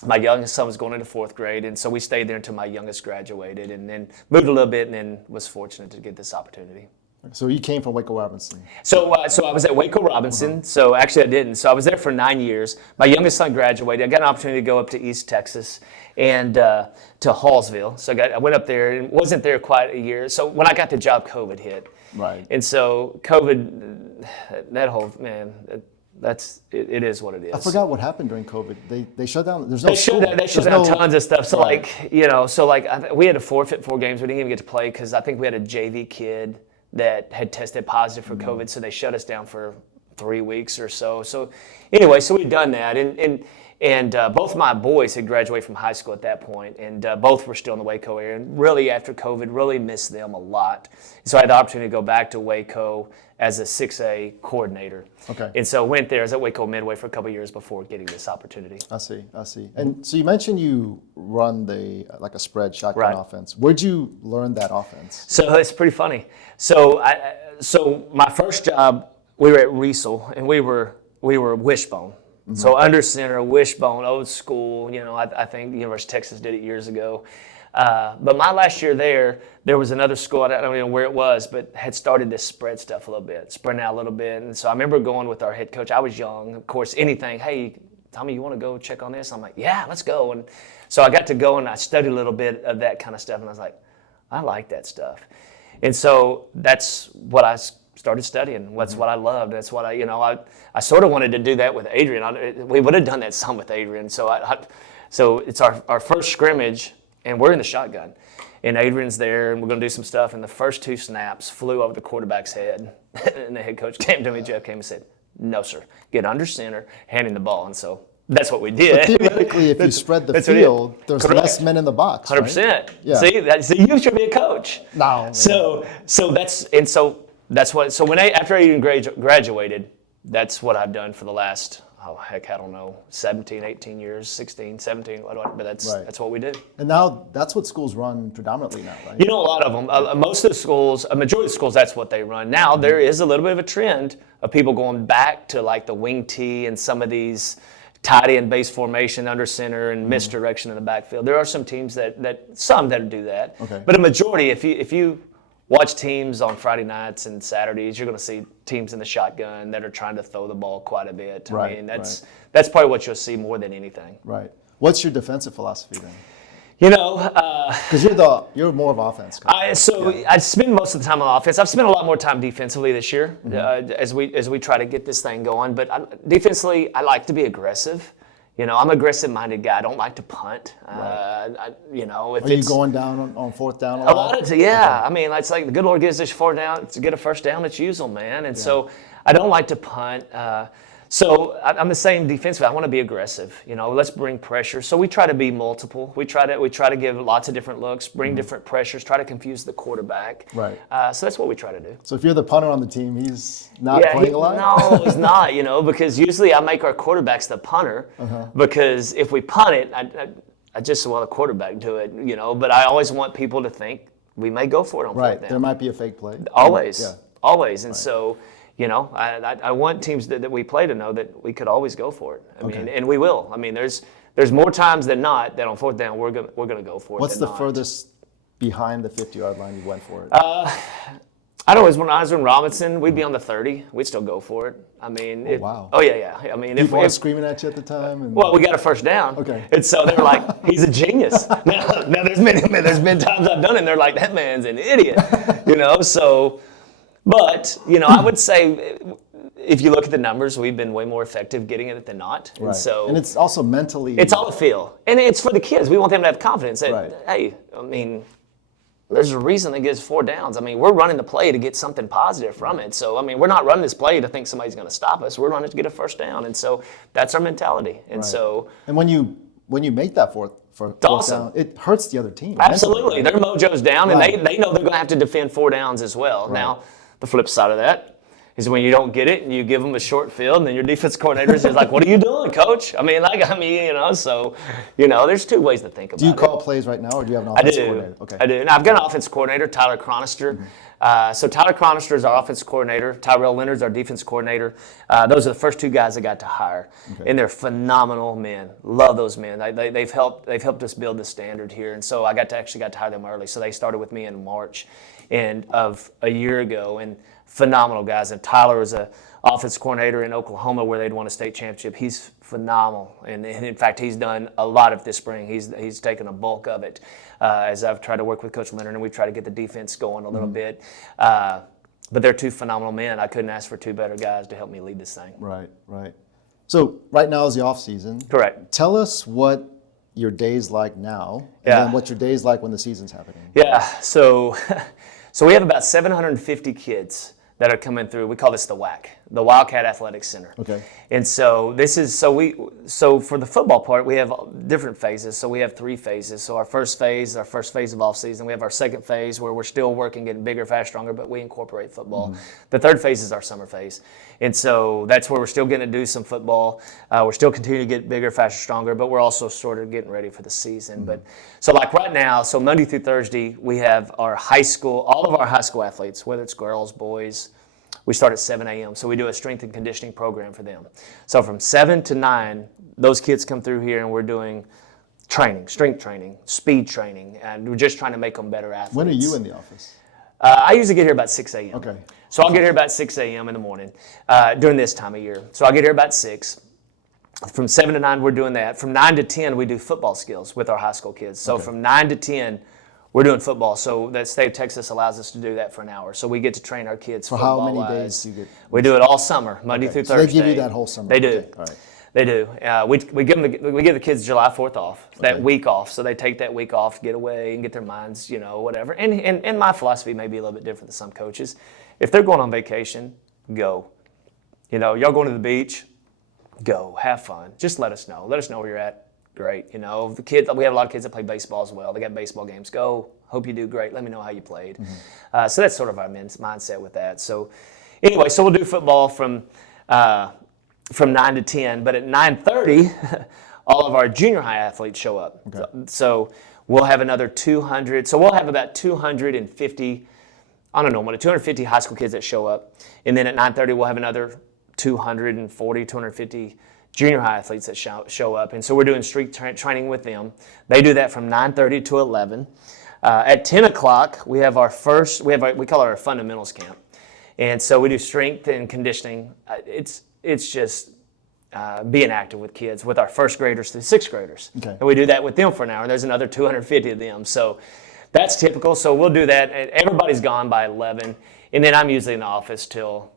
My youngest son was going into 4th grade, and so we stayed there until my youngest graduated, and then moved a little bit, and then was fortunate to get this opportunity. So you came from Waco Robinson. So I was at Waco Robinson. So actually I didn't. So I was there for 9 years. My youngest son graduated. I got an opportunity to go up to East Texas and to Hallsville. So I went up there and wasn't there quite a year. So when I got the job, COVID hit. Right. And so COVID, that whole, man, it is what it is. I forgot what happened during COVID. They shut down. There's no school. They shut down tons of stuff. So we had to forfeit 4 games. We didn't even get to play because I think we had a JV kid that had tested positive for COVID, so they shut us down for 3 weeks or so. So anyway, so we'd done that, and both of my boys had graduated from high school at that point, and both were still in the Waco area. And really, after COVID, really missed them a lot. So I had the opportunity to go back to Waco as a 6A coordinator. Okay. And so went there. I was at Waco Midway for a couple of years before getting this opportunity. I see. And so you mentioned you run a spread shotgun offense. Where'd you learn that offense? So it's pretty funny. So my first job, we were at Riesel, and we were wishbone. Mm-hmm. So under center, wishbone, old school. I think the University of Texas did it years ago. But my last year there was another school, I don't even know where it was, but had started this spread stuff a little bit, spreading out a little bit. And so I remember going with our head coach. I was young. Of course, anything, hey, Tommy, you want to go check on this? I'm like, yeah, let's go. And so I got to go and I studied a little bit of that kind of stuff. And I was like, I like that stuff. And so that's what I started studying. That's what I loved. That's what I sort of wanted to do that with Adrian. We would have done that some with Adrian. So it's our first scrimmage, and we're in the shotgun. And Adrian's there, and we're going to do some stuff. And the first 2 snaps flew over the quarterback's head. And the head coach came to me, Jeff came and said, no, sir, get under center, hand him the ball. And so that's what we did. But theoretically, if you spread the field, there's less men in the box. 100%. Right? Yeah. See, you should be a coach. No. So that's what. So after Adrian graduated, that's what I've done for the last, I don't know, 17, 18 years, 16, 17, but that's what we do. And now that's what schools run predominantly now, right? A lot of them, most of the schools, a majority of the schools, that's what they run. Now there is a little bit of a trend of people going back to like the wing tee and some of these tight end base formation under center and misdirection in the backfield. There are some teams that do that. Okay. But a majority, if you watch teams on Friday nights and Saturdays, you're going to see teams in the shotgun that are trying to throw the ball quite a bit. Right, I mean, that's probably what you'll see more than anything. Right. What's your defensive philosophy then? Because you're more of offense. I spend most of the time on offense. I've spent a lot more time defensively this year as we try to get this thing going. But defensively, I like to be aggressive. I'm an aggressive-minded guy. I don't like to punt. Right. Are you going down on fourth down a lot? A lot of yeah. Okay. I mean, it's like the good Lord gives us fourth down. To get a first down, let's use them, man. And so I don't like to punt. So I'm the same defensively. I want to be aggressive. Let's bring pressure. So we try to be multiple. We try to give lots of different looks, bring different pressures, try to confuse the quarterback. Right. So that's what we try to do. So if you're the punter on the team, he's not playing a lot? No, he's not. Because usually I make our quarterbacks the punter because if we punt it, I just want the quarterback do it. But I always want people to think we may go for it on fourth down. There might be a fake play. Always. And so. I want teams that we play to know that we could always go for it. I mean, and we will. I mean, there's more times than not that on fourth down we're gonna go for it. What's the furthest behind the 50-yard line you went for it? I know when I was in Robinson, we'd be on the 30. We'd still go for it. I mean, wow. Oh yeah. I mean, people were screaming at you at the time. Well, we got a first down. Okay. And so they were like, "He's a genius." Now there's been times I've done it, and they're like, "That man's an idiot," So. But, I would say if you look at the numbers, we've been way more effective getting it than not. Right. And so and it's also mentally. It's all a feel. And it's for the kids. We want them to have confidence that, hey, there's a reason they get 4 downs. I mean, we're running the play to get something positive from it. So, we're not running this play to think somebody's going to stop us. We're running to get a first down. And so that's our mentality. And so. And when you make that fourth down, it hurts the other team. Absolutely. Their mojo's down, and they know they're going to have to defend 4 downs as well. Right. Now, the flip side of that is when you don't get it and you give them a short field, and then your defense coordinator is like, "What are you doing, coach?" So, there's 2 ways to think about it. Do you call plays right now, or do you have an offensive coordinator? Okay. I do. And I've got an offensive coordinator, Tyler Chronister. So Tyler Chronister is our offensive coordinator. Tyrell Leonard's our defense coordinator. Those are the first 2 guys I got to hire, and they're phenomenal men. Love those men. They've helped us build the standard here, and so I got to hire them early. So they started with me in March of a year ago, and phenomenal guys. And Tyler is a offensive coordinator in Oklahoma where they'd won a state championship. He's phenomenal, and in fact, he's done a lot of this spring. He's taken a bulk of it as I've tried to work with Coach Leonard, and we try to get the defense going a little bit. But they're 2 phenomenal men. I couldn't ask for 2 better guys to help me lead this thing. Right. So right now is the off season. Correct. Tell us what your day's like now, and then what your day's like when the season's happening. Yeah. So we have about 750 kids that are coming through. We call this the WAC, the Wildcat Athletic Center. Okay. And so so for the football part, we have different phases. So we have 3 phases. So our first phase of off season. We have our second phase where we're still working, getting bigger, faster, stronger, but we incorporate football. The third phase is our summer phase. And so that's where we're still going to do some football. We're still continuing to get bigger, faster, stronger, but we're also sort of getting ready for the season. But so like right now, so Monday through Thursday, we have our high school, all of our high school athletes, whether it's girls, boys, we start at 7 a.m. So we do a strength and conditioning program for them. So from 7 to 9, those kids come through here and we're doing training, strength training, speed training, and we're just trying to make them better athletes. When are you in the office? I usually get here about 6 a.m. Okay. So I'll get here about 6 a.m. in the morning during this time of year. So I'll get here about 6. From 7 to 9, we're doing that. From 9 to 10, we do football skills with our high school kids. So from 9 to 10, we're doing football. So the state of Texas allows us to do that for an hour. So we get to train our kids for football. How many days do you get? We do it all summer, Monday through Thursday. So they give you that whole summer? They do. Okay. All right. They do. We give the kids July 4th off, that week off. So they take that week off, get away, and get their minds, whatever. And my philosophy may be a little bit different than some coaches. If they're going on vacation, go. Y'all going to the beach, go. Have fun. Just let us know. Let us know where you're at. Great. The kids, we have a lot of kids that play baseball as well. They got baseball games. Go. Hope you do great. Let me know how you played. So that's sort of our mindset with that. So anyway, so we'll do football from from 9 to 10. But at 9:30, all of our junior high athletes show up. Okay. So we'll have another 200. So we'll have about 250, I don't know, 250 high school kids that show up. And then at 9:30, we'll have another 240, 250 junior high athletes that show up. And so we're doing street training with them. They do that from 9:30 to 11. At 10 o'clock, we have our first, we call it our fundamentals camp. And so we do strength and conditioning. It's just being active with kids, with our first graders through sixth graders. Okay. And we do that with them for an hour. There's another 250 of them. So that's typical. So we'll do that. Everybody's gone by 11. And then I'm usually in the office till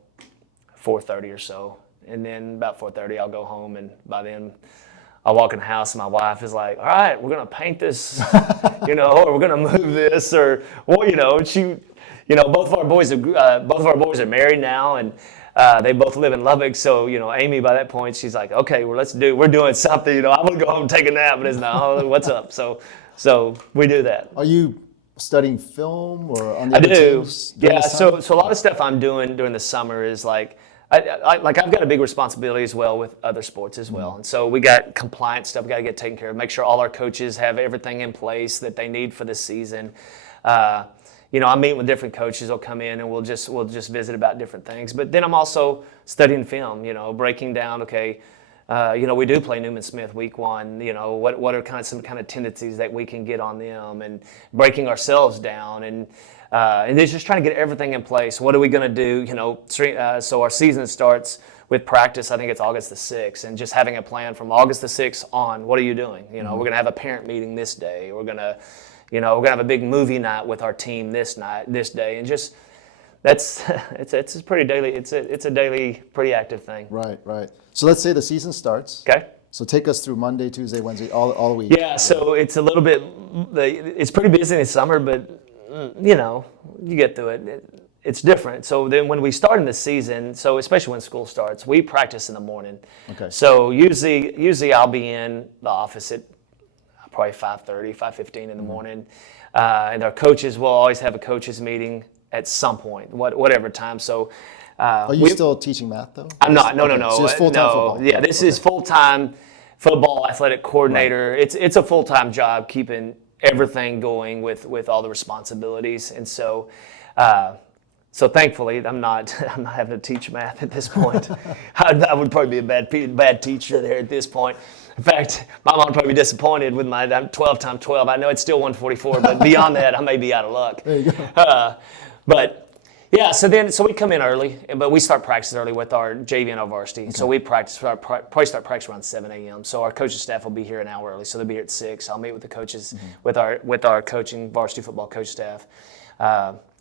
4:30 or so. And then about 4:30, I'll go home. And by then, I walk in the house and my wife is like, all right, we're going to paint this, or we're going to move this, or, well, both of our boys are married now, and they both live in Lubbock. So, Amy, by that point, she's like, okay, well, we're doing something. I want to go home and take a nap, but it's not, oh, what's up? So we do that. Are you studying film or on the I do. teams? Yeah. So a lot of stuff I'm doing during the summer is like, I've got a big responsibility as well with other sports as well. And so we got compliance stuff we got to get taken care of, make sure all our coaches have everything in place that they need for this season. I'm meeting with different coaches. They'll come in and we'll just visit about different things. But then I'm also studying film, breaking down, okay, we do play Newman Smith week 1. What are some kind of tendencies that we can get on them, and breaking ourselves down, and it's just trying to get everything in place. What are we going to do? So our season starts with practice. I think it's August the 6th, and just having a plan from August the 6th on. What are you doing? We're going to have a parent meeting this day. We're going to have a big movie night with our team this day, and just it's pretty daily. It's a daily, pretty active thing. Right. So let's say the season starts. Okay. So take us through Monday, Tuesday, Wednesday, all week. Yeah. So it's a little bit. It's pretty busy in the summer, but you get through it. It's different. So then when we start in the season, so especially when school starts, we practice in the morning. Okay. So usually I'll be in the office at probably 5:30, 5:15 in the morning. And our coaches will always have a coaches meeting at some point, whatever time. So are you still teaching math though? I'm not. No. So it's full-time football. Yeah, this is full-time football athletic coordinator. Right. It's a full-time job keeping everything going with all the responsibilities. And so thankfully I'm not having to teach math at this point. I would probably be a bad teacher there at this point. In fact, my mom would probably be disappointed with my 12 times 12. I know it's still 144, but beyond that, I may be out of luck. There you go. But yeah, so we come in early, but we start practice early with our JV and our varsity. Okay. So we probably start practice around 7 a.m. So our coaching staff will be here an hour early. So they'll be here at 6. I'll meet with the coaches, with our coaching varsity football coach staff.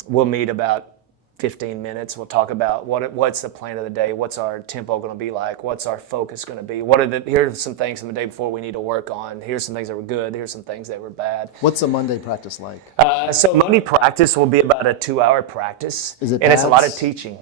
We'll meet about 15 minutes. We'll talk about what's the plan of the day, what's our tempo going to be like, what's our focus going to be, here's some things from the day before we need to work on, here's some things that were good, here's some things that were bad. What's a Monday practice like? So Monday practice will be about a 2-hour practice. Is it and pads? It's a lot of teaching.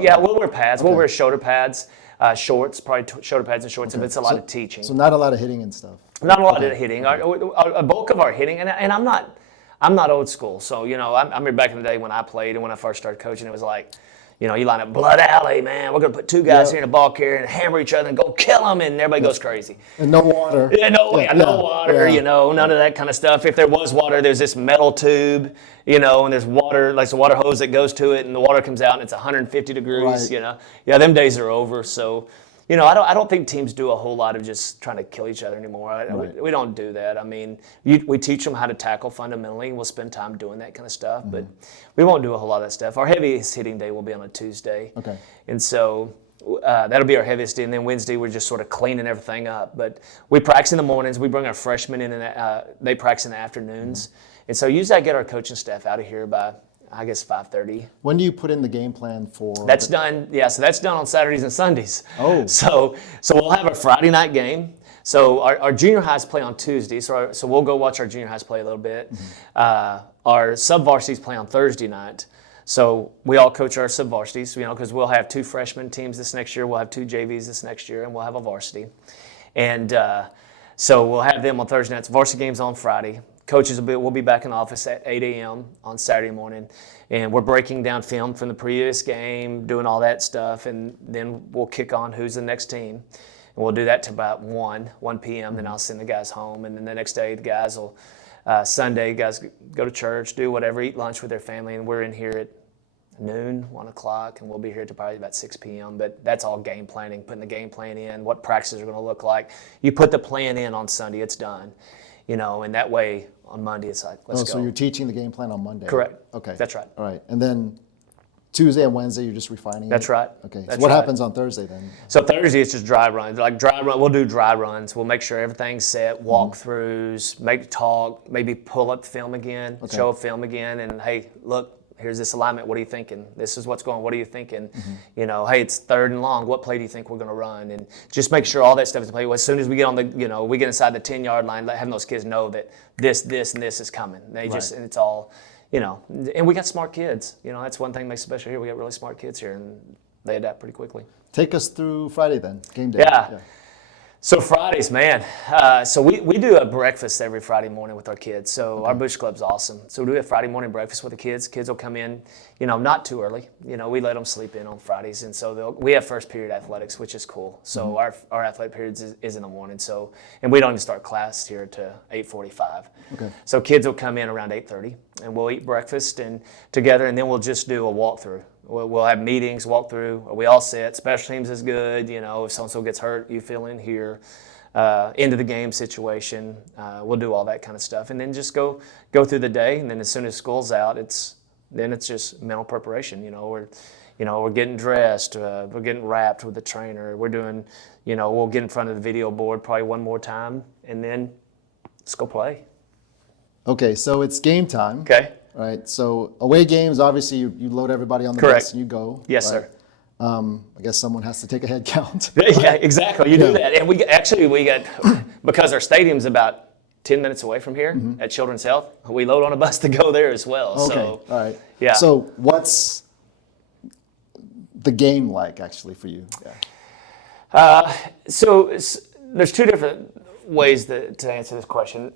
Yeah, we'll wear pads. Okay. We'll wear shoulder pads, shorts, probably shoulder pads and shorts, okay. But it's a lot of teaching. So not a lot of hitting and stuff? Not a lot of hitting. Okay. A bulk of our hitting, and I'm not old school. So, I remember back in the day when I played and when I first started coaching, it was like, you line up blood alley, man. We're going to put 2 guys here in a ball carrier and hammer each other and go kill them, and everybody goes crazy. And no water. Yeah, no water, none of that kind of stuff. If there was water, there's this metal tube, and there's water, like a water hose that goes to it, and the water comes out, and it's 150 degrees, right. Yeah, them days are over, so... I don't think teams do a whole lot of just trying to kill each other anymore. Right. We don't do that. I mean, we teach them how to tackle fundamentally. We'll spend time doing that kind of stuff, but we won't do a whole lot of that stuff. Our heaviest hitting day will be on a Tuesday. Okay. And so that'll be our heaviest day. And then Wednesday, we're just sort of cleaning everything up. But we practice in the mornings. We bring our freshmen in, and they practice in the afternoons. And so usually I get our coaching staff out of here by, I guess, 5:30. When do you put in the game plan for? That's done. Yeah, so that's done on Saturdays and Sundays. Oh. So we'll have a Friday night game. So our junior highs play on Tuesday. So we'll go watch our junior highs play a little bit. Our sub-varsities play on Thursday night. So we all coach our sub-varsities, because we'll have 2 freshman teams this next year. We'll have 2 JVs this next year, and we'll have a varsity. And so we'll have them on Thursday nights. Varsity games on Friday. Coaches will be back in the office at 8 a.m. on Saturday morning, and we're breaking down film from the previous game, doing all that stuff, and then we'll kick on who's the next team. And we'll do that to about 1 p.m., then I'll send the guys home, and then the next day the guys will, Sunday, guys go to church, do whatever, eat lunch with their family, and we're in here at noon, 1 o'clock, and we'll be here till probably about 6 p.m. But that's all game planning, putting the game plan in, what practices are going to look like. You put the plan in on Sunday, it's done. And that way on Monday it's like, let's go. So you're teaching the game plan on Monday? Correct. Okay. That's right. All right. And then Tuesday and Wednesday you're just refining That's it? right. Okay. That's so what right. happens on Thursday then? So Thursday it's just dry runs. We'll do dry runs. We'll make sure everything's set, walkthroughs, make talk, maybe pull up the film again, show a film again, and hey, look, here's this alignment. What are you thinking? This is what's going on. What are you thinking? Hey, it's 3rd and long. What play do you think we're going to run? And just make sure all that stuff is played. As soon as we get on we get inside the 10-yard line, having those kids know that this, and this is coming. And it's all, and we got smart kids. That's one thing that makes it special here. We got really smart kids here, and they adapt pretty quickly. Take us through Friday then, game day. Yeah. So Fridays, man. So we do a breakfast every Friday morning with our kids. So our Bush Club's awesome. So we do a Friday morning breakfast with the kids. Kids will come in, not too early. We let them sleep in on Fridays. And so we have first period athletics, which is cool. So our athletic periods is in the morning. So, and we don't even start class here to 8:45. Okay. So kids will come in around 8:30 and we'll eat breakfast and together, and then we'll just do a walkthrough. We'll have meetings, walk through. Are we all set? Special teams is good. If so-and-so gets hurt, you fill in here. Into the game situation. We'll do all that kind of stuff. And then just go through the day. And then as soon as school's out, it's just mental preparation. We're getting dressed. We're getting wrapped with the trainer. We're doing, we'll get in front of the video board probably one more time. And then let's go play. Okay, so it's game time. Okay. Right, so away games, obviously you load everybody on the Correct. bus and you go. Yes, right? sir. I guess someone has to take a head count. Yeah, exactly. You do that. And we got, because our stadium's about 10 minutes away from here at Children's Health, we load on a bus to go there as well. Okay, So, all right. Yeah. So what's the game like actually for you? Yeah. So there's two different ways to answer this question.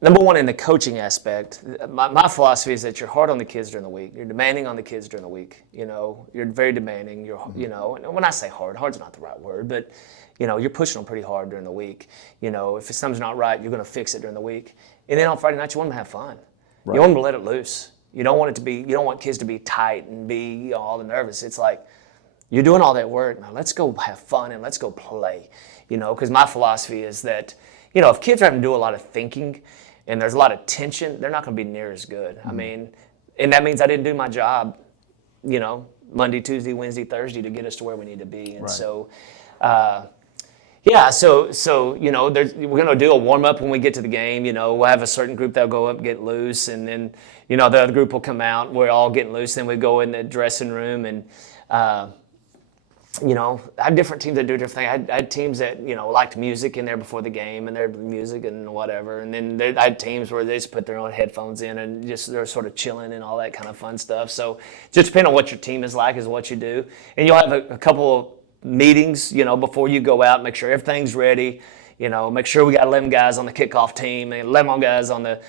Number one, in the coaching aspect, my philosophy is that you're hard on the kids during the week. You're demanding on the kids during the week. You're very demanding. And when I say hard's not the right word, but you're pushing them pretty hard during the week. If something's not right, you're going to fix it during the week. And then on Friday night, you want them to have fun. Right. You want them to let it loose. You don't want kids to be tight and be all nervous. It's like, you're doing all that work. Now let's go have fun and let's go play. Because my philosophy is that, if kids are having to do a lot of thinking, and there's a lot of tension, they're not going to be near as good. I mean, and that means I didn't do my job, Monday, Tuesday, Wednesday, Thursday to get us to where we need to be. And so, we're going to do a warm-up when we get to the game. We'll have a certain group that'll go up and get loose, and then, the other group will come out. We're all getting loose. Then we go in the dressing room and, I have different teams that do different things. I had teams that, liked music in there before the game and their music and whatever. And then I had teams where they just put their own headphones in and just they're sort of chilling and all that kind of fun stuff. So just depending on what your team is like is what you do. And you'll have a couple of meetings, before you go out, make sure everything's ready. Make sure we got 11 guys on the kickoff team and 11 guys in the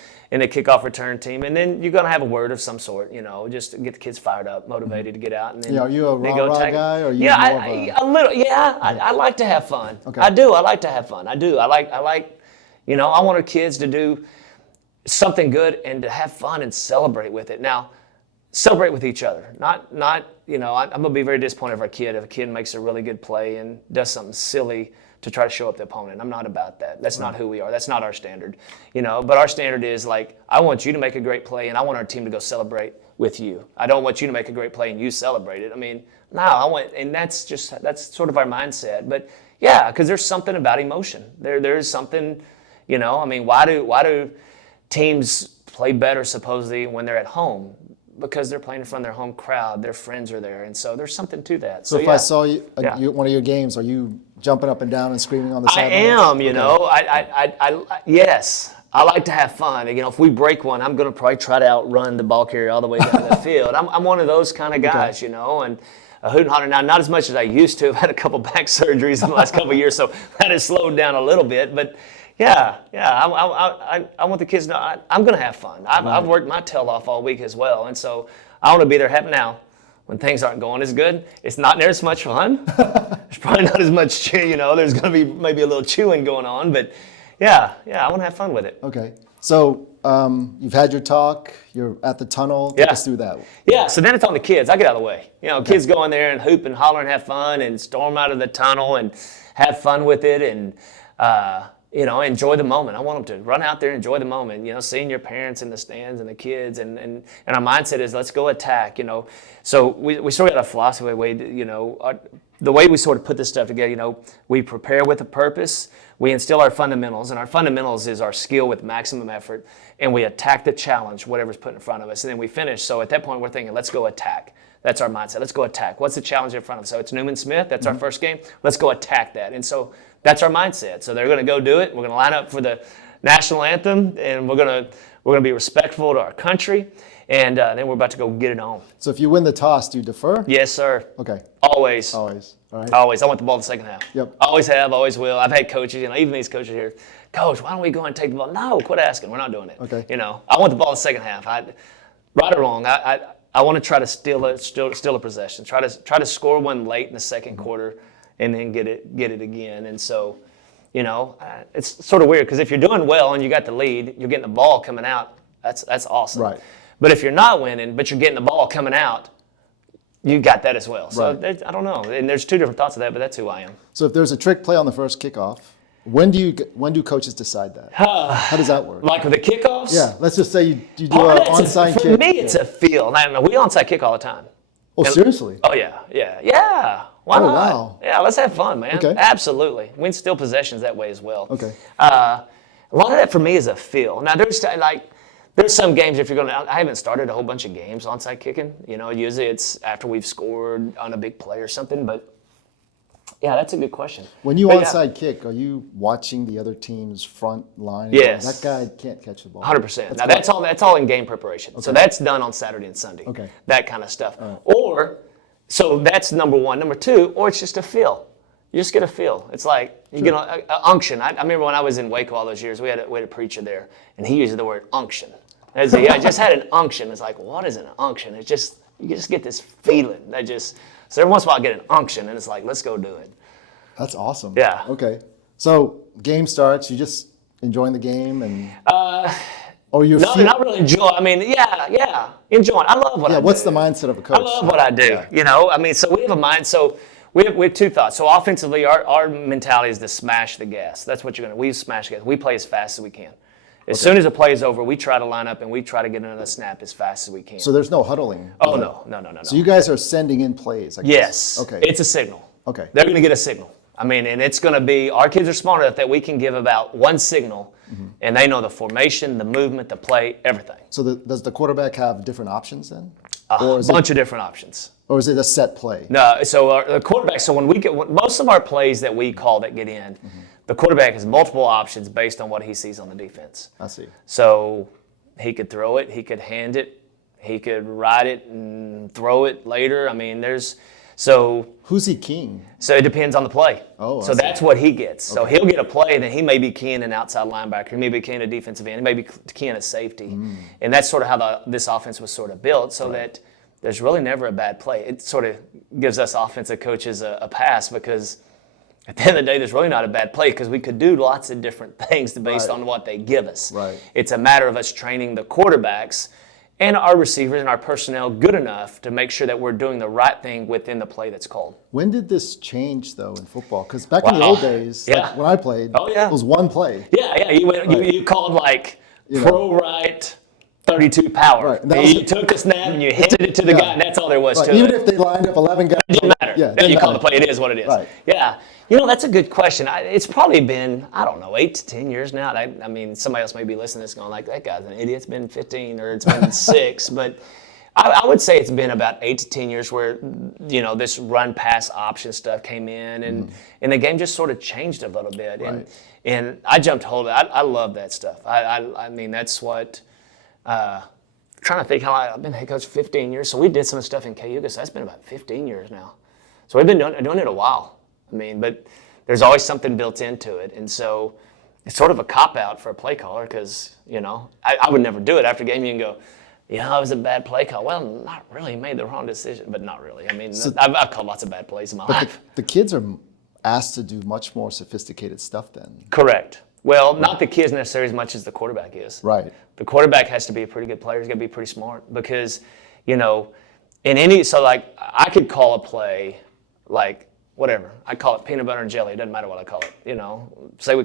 kickoff return team, and then you're going to have a word of some sort, just to get the kids fired up, motivated to get out. And then, are you a rah-rah guy? Or are you a little. Yeah, I like to have fun. Okay. I do. I like to have fun. I do. I like. I want our kids to do something good and to have fun and celebrate with it. Now, celebrate with each other. Not. I'm going to be very disappointed if a kid makes a really good play and does something silly to try to show up the opponent. I'm not about that. That's not who we are. That's not our standard. But our standard is I want you to make a great play and I want our team to go celebrate with you. I don't want you to make a great play and you celebrate it. And that's sort of our mindset. But yeah, because there's something about emotion. There's something, why do teams play better supposedly when they're at home? Because they're playing in front of their home crowd, their friends are there, and so there's something to that. So if I saw you one of your games, are you jumping up and down and screaming on the sideline? I am. Yes, I like to have fun. If we break one, I'm going to probably try to outrun the ball carrier all the way down the field. I'm one of those kind of guys, and a hoot and holler. Now, not as much as I used to. I've had a couple back surgeries in the last couple of years, so that has slowed down a little bit. But Yeah. I want the kids to know I'm going to have fun. I've worked my tail off all week as well, and so I want to be there. Now, when things aren't going as good, it's not near as much fun. There's probably not as much, there's going to be maybe a little chewing going on, but yeah, I want to have fun with it. Okay. So you've had your talk, you're at the tunnel. Take us through that. Yeah, so then it's on the kids. I get out of the way. Kids go in there and hoop and holler and have fun and storm out of the tunnel and have fun with it and, enjoy the moment. I want them to run out there and enjoy the moment, seeing your parents in the stands and the kids. And our mindset is let's go attack, So we sort of got a philosophy way, the way we sort of put this stuff together, we prepare with a purpose. We instill our fundamentals, and our fundamentals is our skill with maximum effort, and we attack the challenge, whatever's put in front of us, and then we finish. So at that point, we're thinking, let's go attack. That's our mindset. Let's go attack. What's the challenge in front of us? So it's Newman Smith. That's our first game. Let's go attack that. And so that's our mindset. So they're going to go do it. We're going to line up for the national anthem, and we're going to be respectful to our country. And then we're about to go get it on. So if you win the toss, do you defer? Yes, sir. Okay. Always. Always. All right. Always. I want the ball in the second half. Yep. Always have, always will. I've had coaches, even these coaches here, Coach, why don't we go and take the ball? No, quit asking. We're not doing it. Okay. I want the ball in the second half. Right or wrong, I want to try to steal a possession. Try to score one late in the second quarter, and then get it again. And so, it's sort of weird because if you're doing well and you got the lead, you're getting the ball coming out. That's awesome. Right. But if you're not winning, but you're getting the ball coming out, you got that as well. So right. I don't know. And there's two different thoughts of that, but that's who I am. So if there's a trick play on the first kickoff, when do coaches decide that? How does that work? Like with the kickoffs? Yeah. Let's just say you do an onside kick. For me, it's a feel. I don't know. We onside kick all the time. Oh, seriously? Oh, yeah. Why not? Wow. Yeah, let's have fun, man. Okay. Absolutely. We instill possessions that way as well. Okay. A lot of that for me is a feel. Now, there's some games I haven't started a whole bunch of games onside kicking. Usually it's after we've scored on a big play or something. But yeah, that's a good question. When you onside kick, are you watching the other team's front line? Yes. That guy can't catch the ball. 100%. Now that's all in game preparation. Okay. So that's done on Saturday and Sunday. Okay. That kind of stuff. Right. So that's number one. Number two, or it's just a feel. You just get a feel. It's like you get an unction. I remember when I was in Waco all those years, we had a preacher there, and he used the word unction. I just had an unction. It's like, what is an unction? It's just, you just get this feeling. So every once in a while I get an unction, and it's like, let's go do it. That's awesome. Yeah. Okay. So game starts, you just enjoying the game and... not really enjoy. Enjoying. I love what I do. What's the mindset of a coach? I love what I do. Yeah. So we have a mind. So we have two thoughts. So offensively, our mentality is to smash the gas. That's what we smash the gas. We play as fast as we can. As soon as the play is over, we try to line up and we try to get another snap as fast as we can. So there's no huddling? Oh, no. So you guys are sending in plays, I guess? Yes. Okay. It's a signal. Okay. They're going to get a signal. And it's going to be, our kids are smart enough that we can give about one signal, and they know the formation, the movement, the play, everything. So does the quarterback have different options then? A bunch of different options. Or is it a set play? No, so the quarterback, most of our plays that we call that get in, the quarterback has multiple options based on what he sees on the defense. I see. So he could throw it, he could hand it, he could ride it and throw it later. Who's he keying? So it depends on the play. Oh, so that's what he gets. So he'll get a play, then he may be keying an outside linebacker, he may be keying a defensive end, he may be keying a safety. And that's sort of how this offense was sort of built, so that there's really never a bad play. It sort of gives us offensive coaches a pass because at the end of the day, there's really not a bad play because we could do lots of different things based on what they give us. Right. It's a matter of us training the quarterbacks and our receivers and our personnel good enough to make sure that we're doing the right thing within the play that's called. When did this change, though, in football? Because back in the old days, like when I played, it was one play. Yeah. You called throw right, 32 power. Right. You took the snap and you handed it to the guy, and that's all there was to it. Even if they lined up 11 guys. It didn't matter. Yeah, then you call the play. It is what it is. Right. Yeah. That's a good question. It's probably been, 8 to 10 years now. Somebody else may be listening to this going that guy's an idiot. It's been 15 or it's been 6. But I would say it's been about 8 to 10 years where, this run pass option stuff came in and the game just sort of changed a little bit. Right. And I jumped hold of it. I love that stuff. That's what, trying to think how I've been head coach 15 years. So we did some stuff in Cayuga. So that's been about 15 years now. So we've been doing it a while. But there's always something built into it. And so it's sort of a cop-out for a play caller because, I would never do it. After a game, you can go, it was a bad play call. Well, not really. Made the wrong decision, but not really. I mean, I've called lots of bad plays in my life. The kids are asked to do much more sophisticated stuff then. Correct. Well, not the kids necessarily as much as the quarterback is. Right. The quarterback has to be a pretty good player. He's got to be pretty smart because, I could call a play like whatever. I call it peanut butter and jelly. It doesn't matter what I call it. Say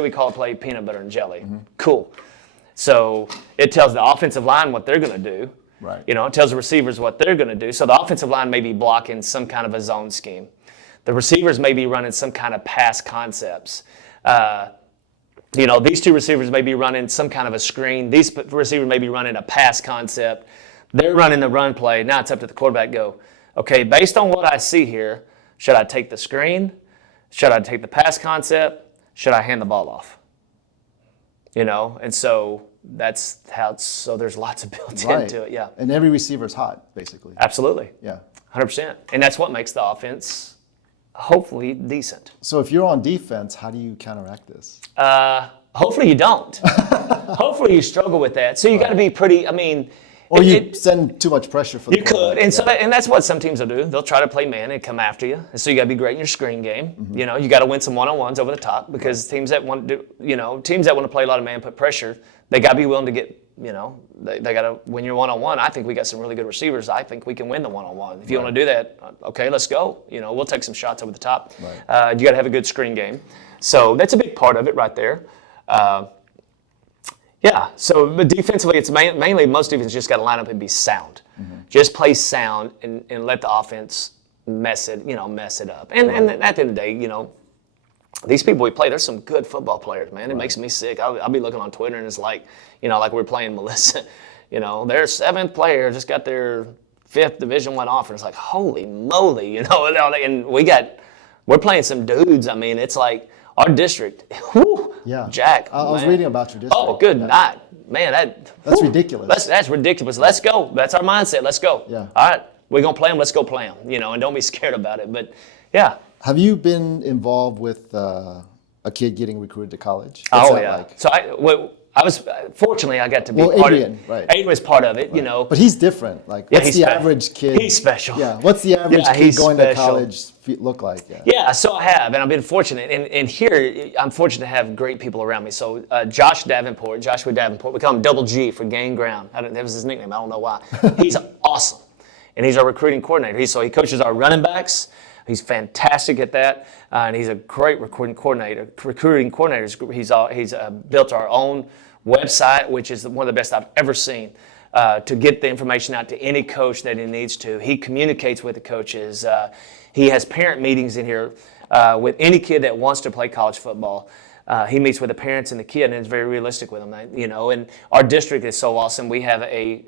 we call a play peanut butter and jelly. Mm-hmm. Cool. So it tells the offensive line what they're going to do. Right. It tells the receivers what they're going to do. So the offensive line may be blocking some kind of a zone scheme. The receivers may be running some kind of pass concepts. These two receivers may be running some kind of a screen. These receivers may be running a pass concept. They're running the run play. Now it's up to the quarterback to go, okay, based on what I see here, should I take the screen? Should I take the pass concept? Should I hand the ball off? And so that's how so there's lots of built into it, yeah. And every receiver's hot, basically. Absolutely. Yeah. 100%. And that's what makes the offense hopefully decent. So if you're on defense, how do you counteract this? Hopefully you don't. Hopefully you struggle with that. So you got to be pretty, or you send too much pressure for the You could, and and that's what some teams will do. They'll try to play man and come after you. And so you got to be great in your screen game. Mm-hmm. You got to win some one-on-ones over the top because teams that want to play a lot of man, put pressure. They got to be willing to get, they got to win your one-on-one. I think we got some really good receivers. I think we can win the one-on-one. If you want to do that, okay, let's go. We'll take some shots over the top. Right. You got to have a good screen game. So that's a big part of it right there. Yeah, so defensively, it's mainly most defenses just got to line up and be sound. Mm-hmm. Just play sound and let the offense mess it up. And at the end of the day, these people we play, there's some good football players, man. It makes me sick. I'll be looking on Twitter and it's like, like we're playing Melissa. Their seventh player just got their 5th Division I offer. It's like, holy moly, and we're playing some dudes. It's like our district. Whew, yeah. Jack. I was reading about your district. Oh, good night. Man, that's ridiculous. That's ridiculous. Let's go. That's our mindset. Let's go. Yeah. All right. We're going to play them. Let's go play them, and don't be scared about it. But, yeah. Have you been involved with a kid getting recruited to college? What's that like? So I was fortunately I got to be part Adrian, of it. Right. Adrian was part of it, But he's different. Like, what's the average kid? He's special. Yeah. What's the average kid going to college look like? Yeah. So I have, and I've been fortunate. And here I'm fortunate to have great people around me. So Joshua Davenport, we call him Double G for Gain Ground. That was his nickname. I don't know why. He's awesome, and he's our recruiting coordinator. So he coaches our running backs. He's fantastic at that, and he's a great recruiting coordinator. He's built our own website, which is one of the best I've ever seen, to get the information out to any coach that he needs to. He communicates with the coaches. He has parent meetings in here with any kid that wants to play college football. He meets with the parents and the kid, and is very realistic with them. And our district is so awesome. We have a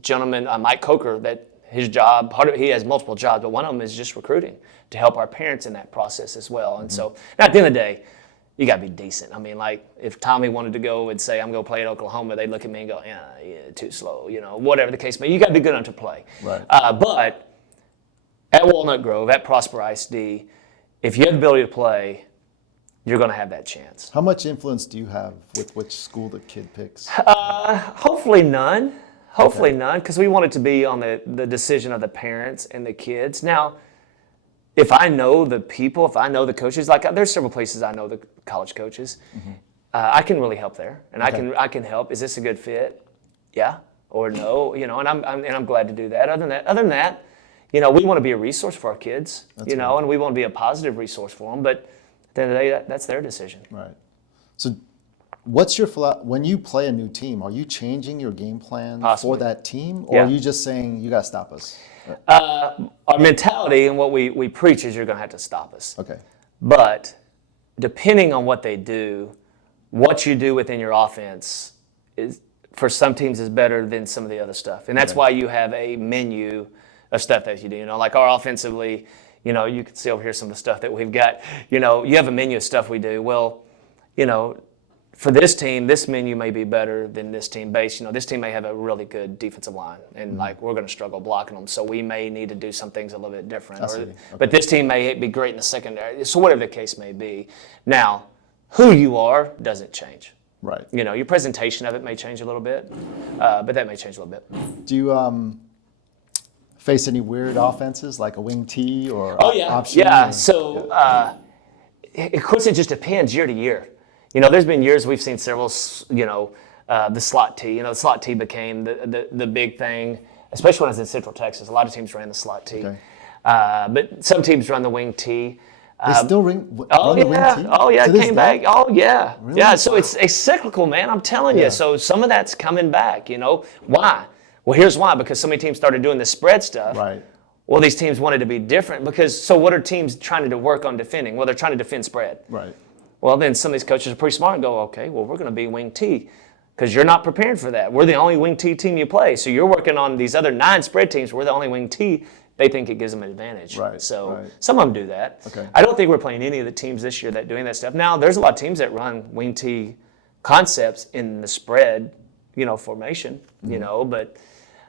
gentleman, Mike Coker, that his job, he has multiple jobs, but one of them is just recruiting to help our parents in that process as well. And so, at the end of the day, you got to be decent. If Tommy wanted to go and say, I'm going to play at Oklahoma, they'd look at me and go, yeah, too slow, whatever the case may be. You got to be good enough to play. Right. But at Walnut Grove, at Prosper ISD, if you have the ability to play, you're going to have that chance. How much influence do you have with which school the kid picks? Hopefully none. Hopefully none, because we want it to be on the decision of the parents and the kids. Now, if I know the people, if I know the coaches, like there's several places I know the college coaches, I can really help there, and I can help. Is this a good fit? Yeah or no? And I'm glad to do that. Other than that, we want to be a resource for our kids, and we want to be a positive resource for them. But at the end of the day, that's their decision. Right. So, what's your when you play a new team? Are you changing your game plan for that team, or are you just saying you got to stop us? Our mentality and what we preach is you're going to have to stop us. Okay. But depending on what they do, what you do within your offense is for some teams is better than some of the other stuff, and that's why you have a menu of stuff that you do. Like our offensively, you can see over here some of the stuff that we've got. You have a menu of stuff we do. Well, for this team, this menu may be better than this team base. This team may have a really good defensive line, and we're going to struggle blocking them. So we may need to do some things a little bit different. But this team may be great in the secondary. So whatever the case may be. Now, who you are doesn't change. Right. You know, your presentation of it may change a little bit, but that may change a little bit. Do you face any weird offenses like a wing T or option? Yeah. Or, so, of course, it just depends year to year. You know, there's been years we've seen several, you know, the slot T. You know, the slot T became the big thing, especially when I was in Central Texas. A lot of teams ran the slot T. Okay. But some teams run the wing T. They still run the wing T? Oh, yeah, it came back. Oh, yeah. Really? Yeah, so it's cyclical, man, I'm telling you. So some of that's coming back, you know. Why? Well, here's why. Because so many teams started doing the spread stuff. Right. Well, these teams wanted to be different because, so what are teams trying to work on defending? Well, they're trying to defend spread. Right. Well, then some of these coaches are pretty smart and go, okay, well, we're going to be wing T because you're not prepared for that. We're the only wing T team you play. So you're working on these other 9 spread teams. We're the only wing T. They think it gives them an advantage. Right. So some of them do that. Okay. I don't think we're playing any of the teams this year that doing that stuff. Now, there's a lot of teams that run wing T concepts in the spread, you know, formation, you know, but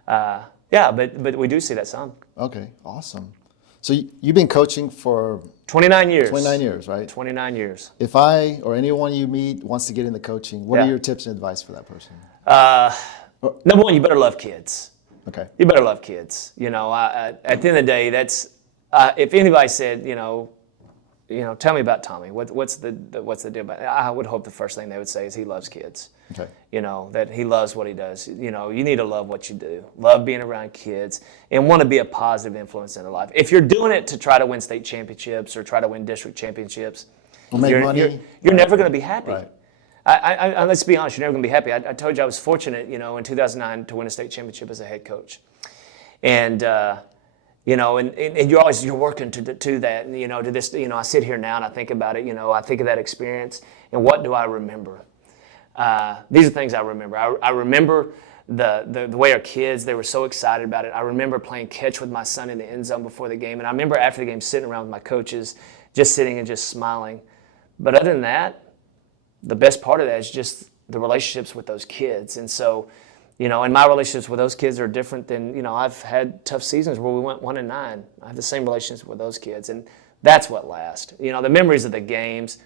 but we do see that some. Okay, awesome. So you've been coaching for 29 years. 29 years, right? 29 years. If I or anyone you meet wants to get into coaching, what are your tips and advice for that person? Number one, you better love kids. Okay. You better love kids. You know, at the end of the day, that's if anybody said, you know, tell me about Tommy. What's the deal about it? I would hope the first thing they would say is he loves kids. Okay. You know, that he loves what he does. You know, you need to love what you do. Love being around kids and want to be a positive influence in their life. If you're doing it to try to win state championships or try to win district championships, you're never going to be happy. Right. I let's be honest, you're never going to be happy. I told you I was fortunate, you know, in 2009 to win a state championship as a head coach. And, you know, and you're working to that, you know, to this, you know, I sit here now and I think about it, you know, I think of that experience and what do I remember? These are things I remember. I remember the way our kids, they were so excited about it. I remember playing catch with my son in the end zone before the game. And I remember after the game sitting around with my coaches, just sitting and just smiling. But other than that, the best part of that is just the relationships with those kids. And so, you know, and my relationships with those kids are different than, you know, I've had tough seasons where we went 1-9. I have the same relationships with those kids. And that's what lasts. You know, the memories of the games,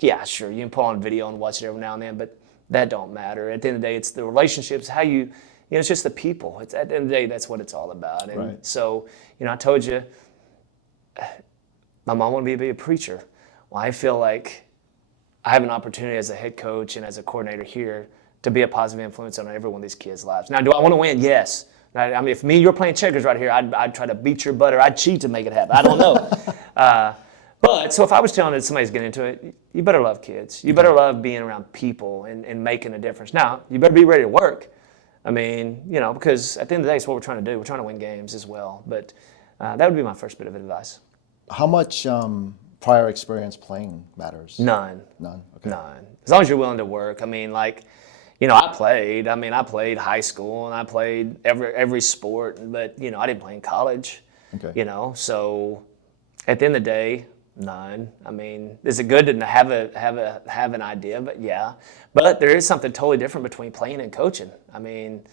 yeah, sure, you can pull on video and watch it every now and then, but that don't matter. At the end of the day, it's the relationships, how you know, it's just the people. It's at the end of the day, that's what it's all about. And so, you know, I told you, my mom wanted me to be a preacher. Well, I feel like I have an opportunity as a head coach and as a coordinator here to be a positive influence on every one of these kids' lives. Now, do I want to win? Yes. I mean, if me and you're playing checkers right here, I'd try to beat your butt or I'd cheat to make it happen. I don't know. But so if I was telling that somebody's getting into it, you better love kids. You better love being around people and making a difference. Now, you better be ready to work. I mean, you know, because at the end of the day, it's what we're trying to do. We're trying to win games as well. But that would be my first bit of advice. How much prior experience playing matters? None. Okay. None. As long as you're willing to work. I mean, like, you know, I played high school and I played every sport, but, you know, I didn't play in college. Okay. You know, so at the end of the day, none. I mean, is it good to have an idea? But yeah. But there is something totally different between playing and coaching. I mean,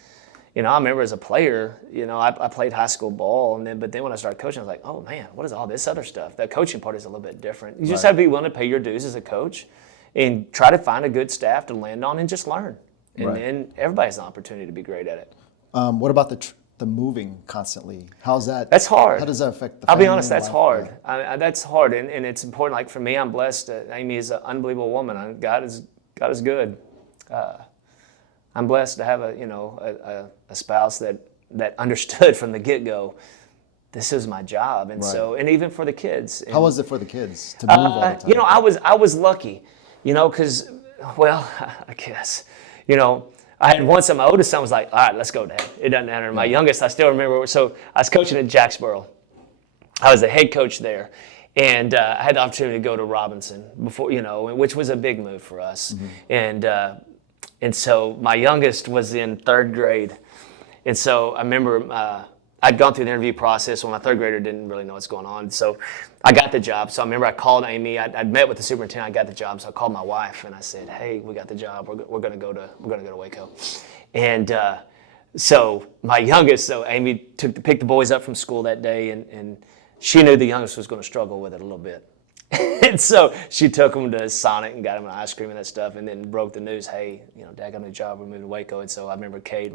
you know, I remember as a player, you know, I played high school ball, but then when I started coaching, I was like, oh man, what is all this other stuff? The coaching part is a little bit different. You just have to be willing to pay your dues as a coach and try to find a good staff to land on and just learn. And then everybody has an opportunity to be great at it. What about the moving constantly? How's that? That's hard. How does that affect the I'll family be honest, that's life? hard. That's hard, and it's important. Like for me, I'm blessed. Amy is an unbelievable woman. God is good. I'm blessed to have a spouse that understood from the get-go, this is my job, and so and even for the kids. How was it for the kids to move all the time? You know, I was lucky, you know, because well, I guess, you know, I had once, my oldest son was like, all right, let's go, Dad. It doesn't matter. My youngest, I still remember. So I was coaching at Jacksboro. I was the head coach there, and I had the opportunity to go to Robinson before, you know, which was a big move for us, and so my youngest was in 3rd grade. And so I remember I'd gone through the interview process when my 3rd grader didn't really know what's going on. So I got the job. So I remember I called Amy. I'd met with the superintendent. I got the job. So I called my wife and I said, hey, we got the job. We're going to go to Waco. And so my youngest, so Amy picked the boys up from school that day, and she knew the youngest was going to struggle with it a little bit. And so she took him to Sonic and got him an ice cream and that stuff, and then broke the news, hey, Dad got a new job, we're moving to Waco. And so I remember Cade,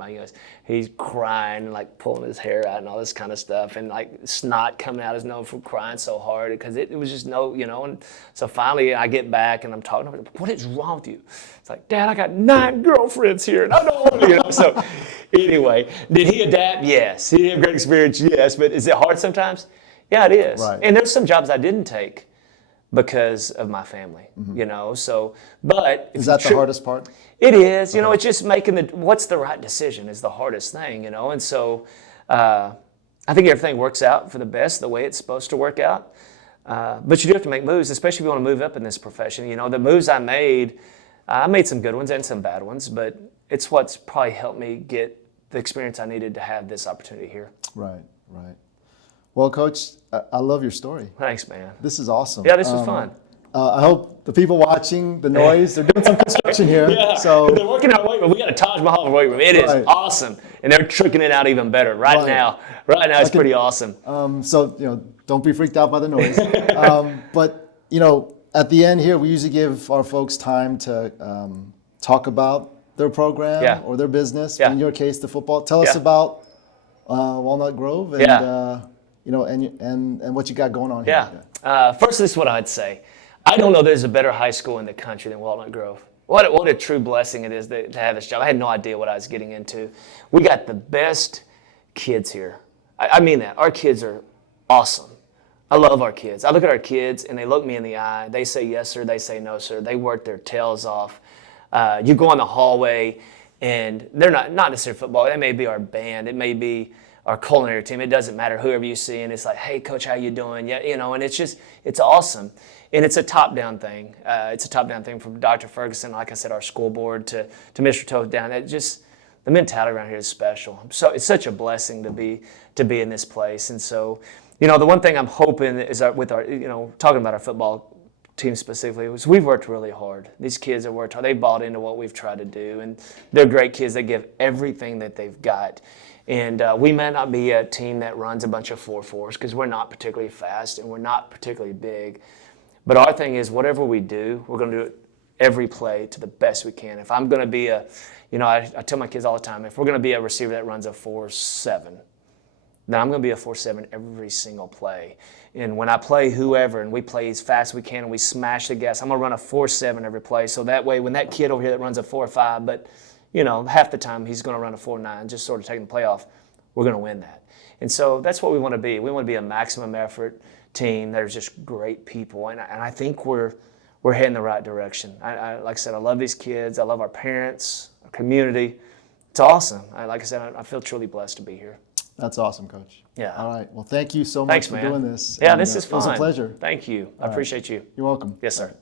he's crying and like pulling his hair out and all this kind of stuff, and like snot coming out his nose from crying so hard because it was just and so finally I get back and I'm talking to him, what is wrong with you? It's like, Dad, I got 9 girlfriends here and I don't want to, So anyway, did he adapt? Yes. Did he have great experience? Yes. But is it hard sometimes? Yeah, it is. Right. And there's some jobs I didn't take because of my family, so, but. Is that the hardest part? It is, it's just making what's the right decision is the hardest thing, and so I think everything works out for the best the way it's supposed to work out, but you do have to make moves, especially if you want to move up in this profession. The moves I made some good ones and some bad ones, but it's what's probably helped me get the experience I needed to have this opportunity here. Right. Well, Coach, I love your story. Thanks, man. This is awesome. Yeah, this was fun. I hope the people watching, the noise, they're doing some construction here. Yeah, so they're working our weight room. We got a Taj Mahal weight room. It is awesome, and they're tricking it out even better right now. Right now, it's pretty awesome. So don't be freaked out by the noise. But at the end here, we usually give our folks time to talk about their program or their business. In your case, the football. Tell us about Walnut Grove and. And what you got going on here. First, this is what I'd say. I don't know there's a better high school in the country than Walnut Grove. What a true blessing it is to have this job. I had no idea what I was getting into. We got the best kids here. I mean that. Our kids are awesome. I love our kids. I look at our kids, and they look me in the eye. They say yes, sir. They say no, sir. They work their tails off. You go in the hallway, and they're not necessarily football. They may be our band. It may be our culinary team. It doesn't matter, whoever you see, and it's like, hey, Coach, how you doing? Yeah, and it's awesome. And it's a top-down thing. It's a top-down thing from Dr. Ferguson, like I said, our school board, to Mr. Toth down. The mentality around here is special. So it's such a blessing to be in this place. And so, the one thing I'm hoping is with our, talking about our football team specifically, was we've worked really hard. These kids have worked hard. They bought into what we've tried to do, and they're great kids. They give everything that they've got. And we may not be a team that runs a bunch of 4-4s because we're not particularly fast and we're not particularly big. But our thing is, whatever we do, we're going to do it every play to the best we can. If I'm going to be I tell my kids all the time, if we're going to be a receiver that runs a 4-7, then I'm going to be a 4-7 every single play. And when I play whoever and we play as fast as we can and we smash the gas, I'm going to run a 4-7 every play. So that way, when that kid over here that runs a 4-5, but half the time he's going to run a 4-9, just sort of taking the play off, we're going to win that. And so that's what we want to be. We want to be a maximum effort team that are just great people. And I think we're heading the right direction. Like I said, I love these kids. I love our parents, our community. It's awesome. Like I said, I feel truly blessed to be here. That's awesome, Coach. Yeah. All right. Well, thank you so much for doing this. Yeah, this is fun. It was a pleasure. Thank you. I appreciate you. You're welcome. Yes, sir.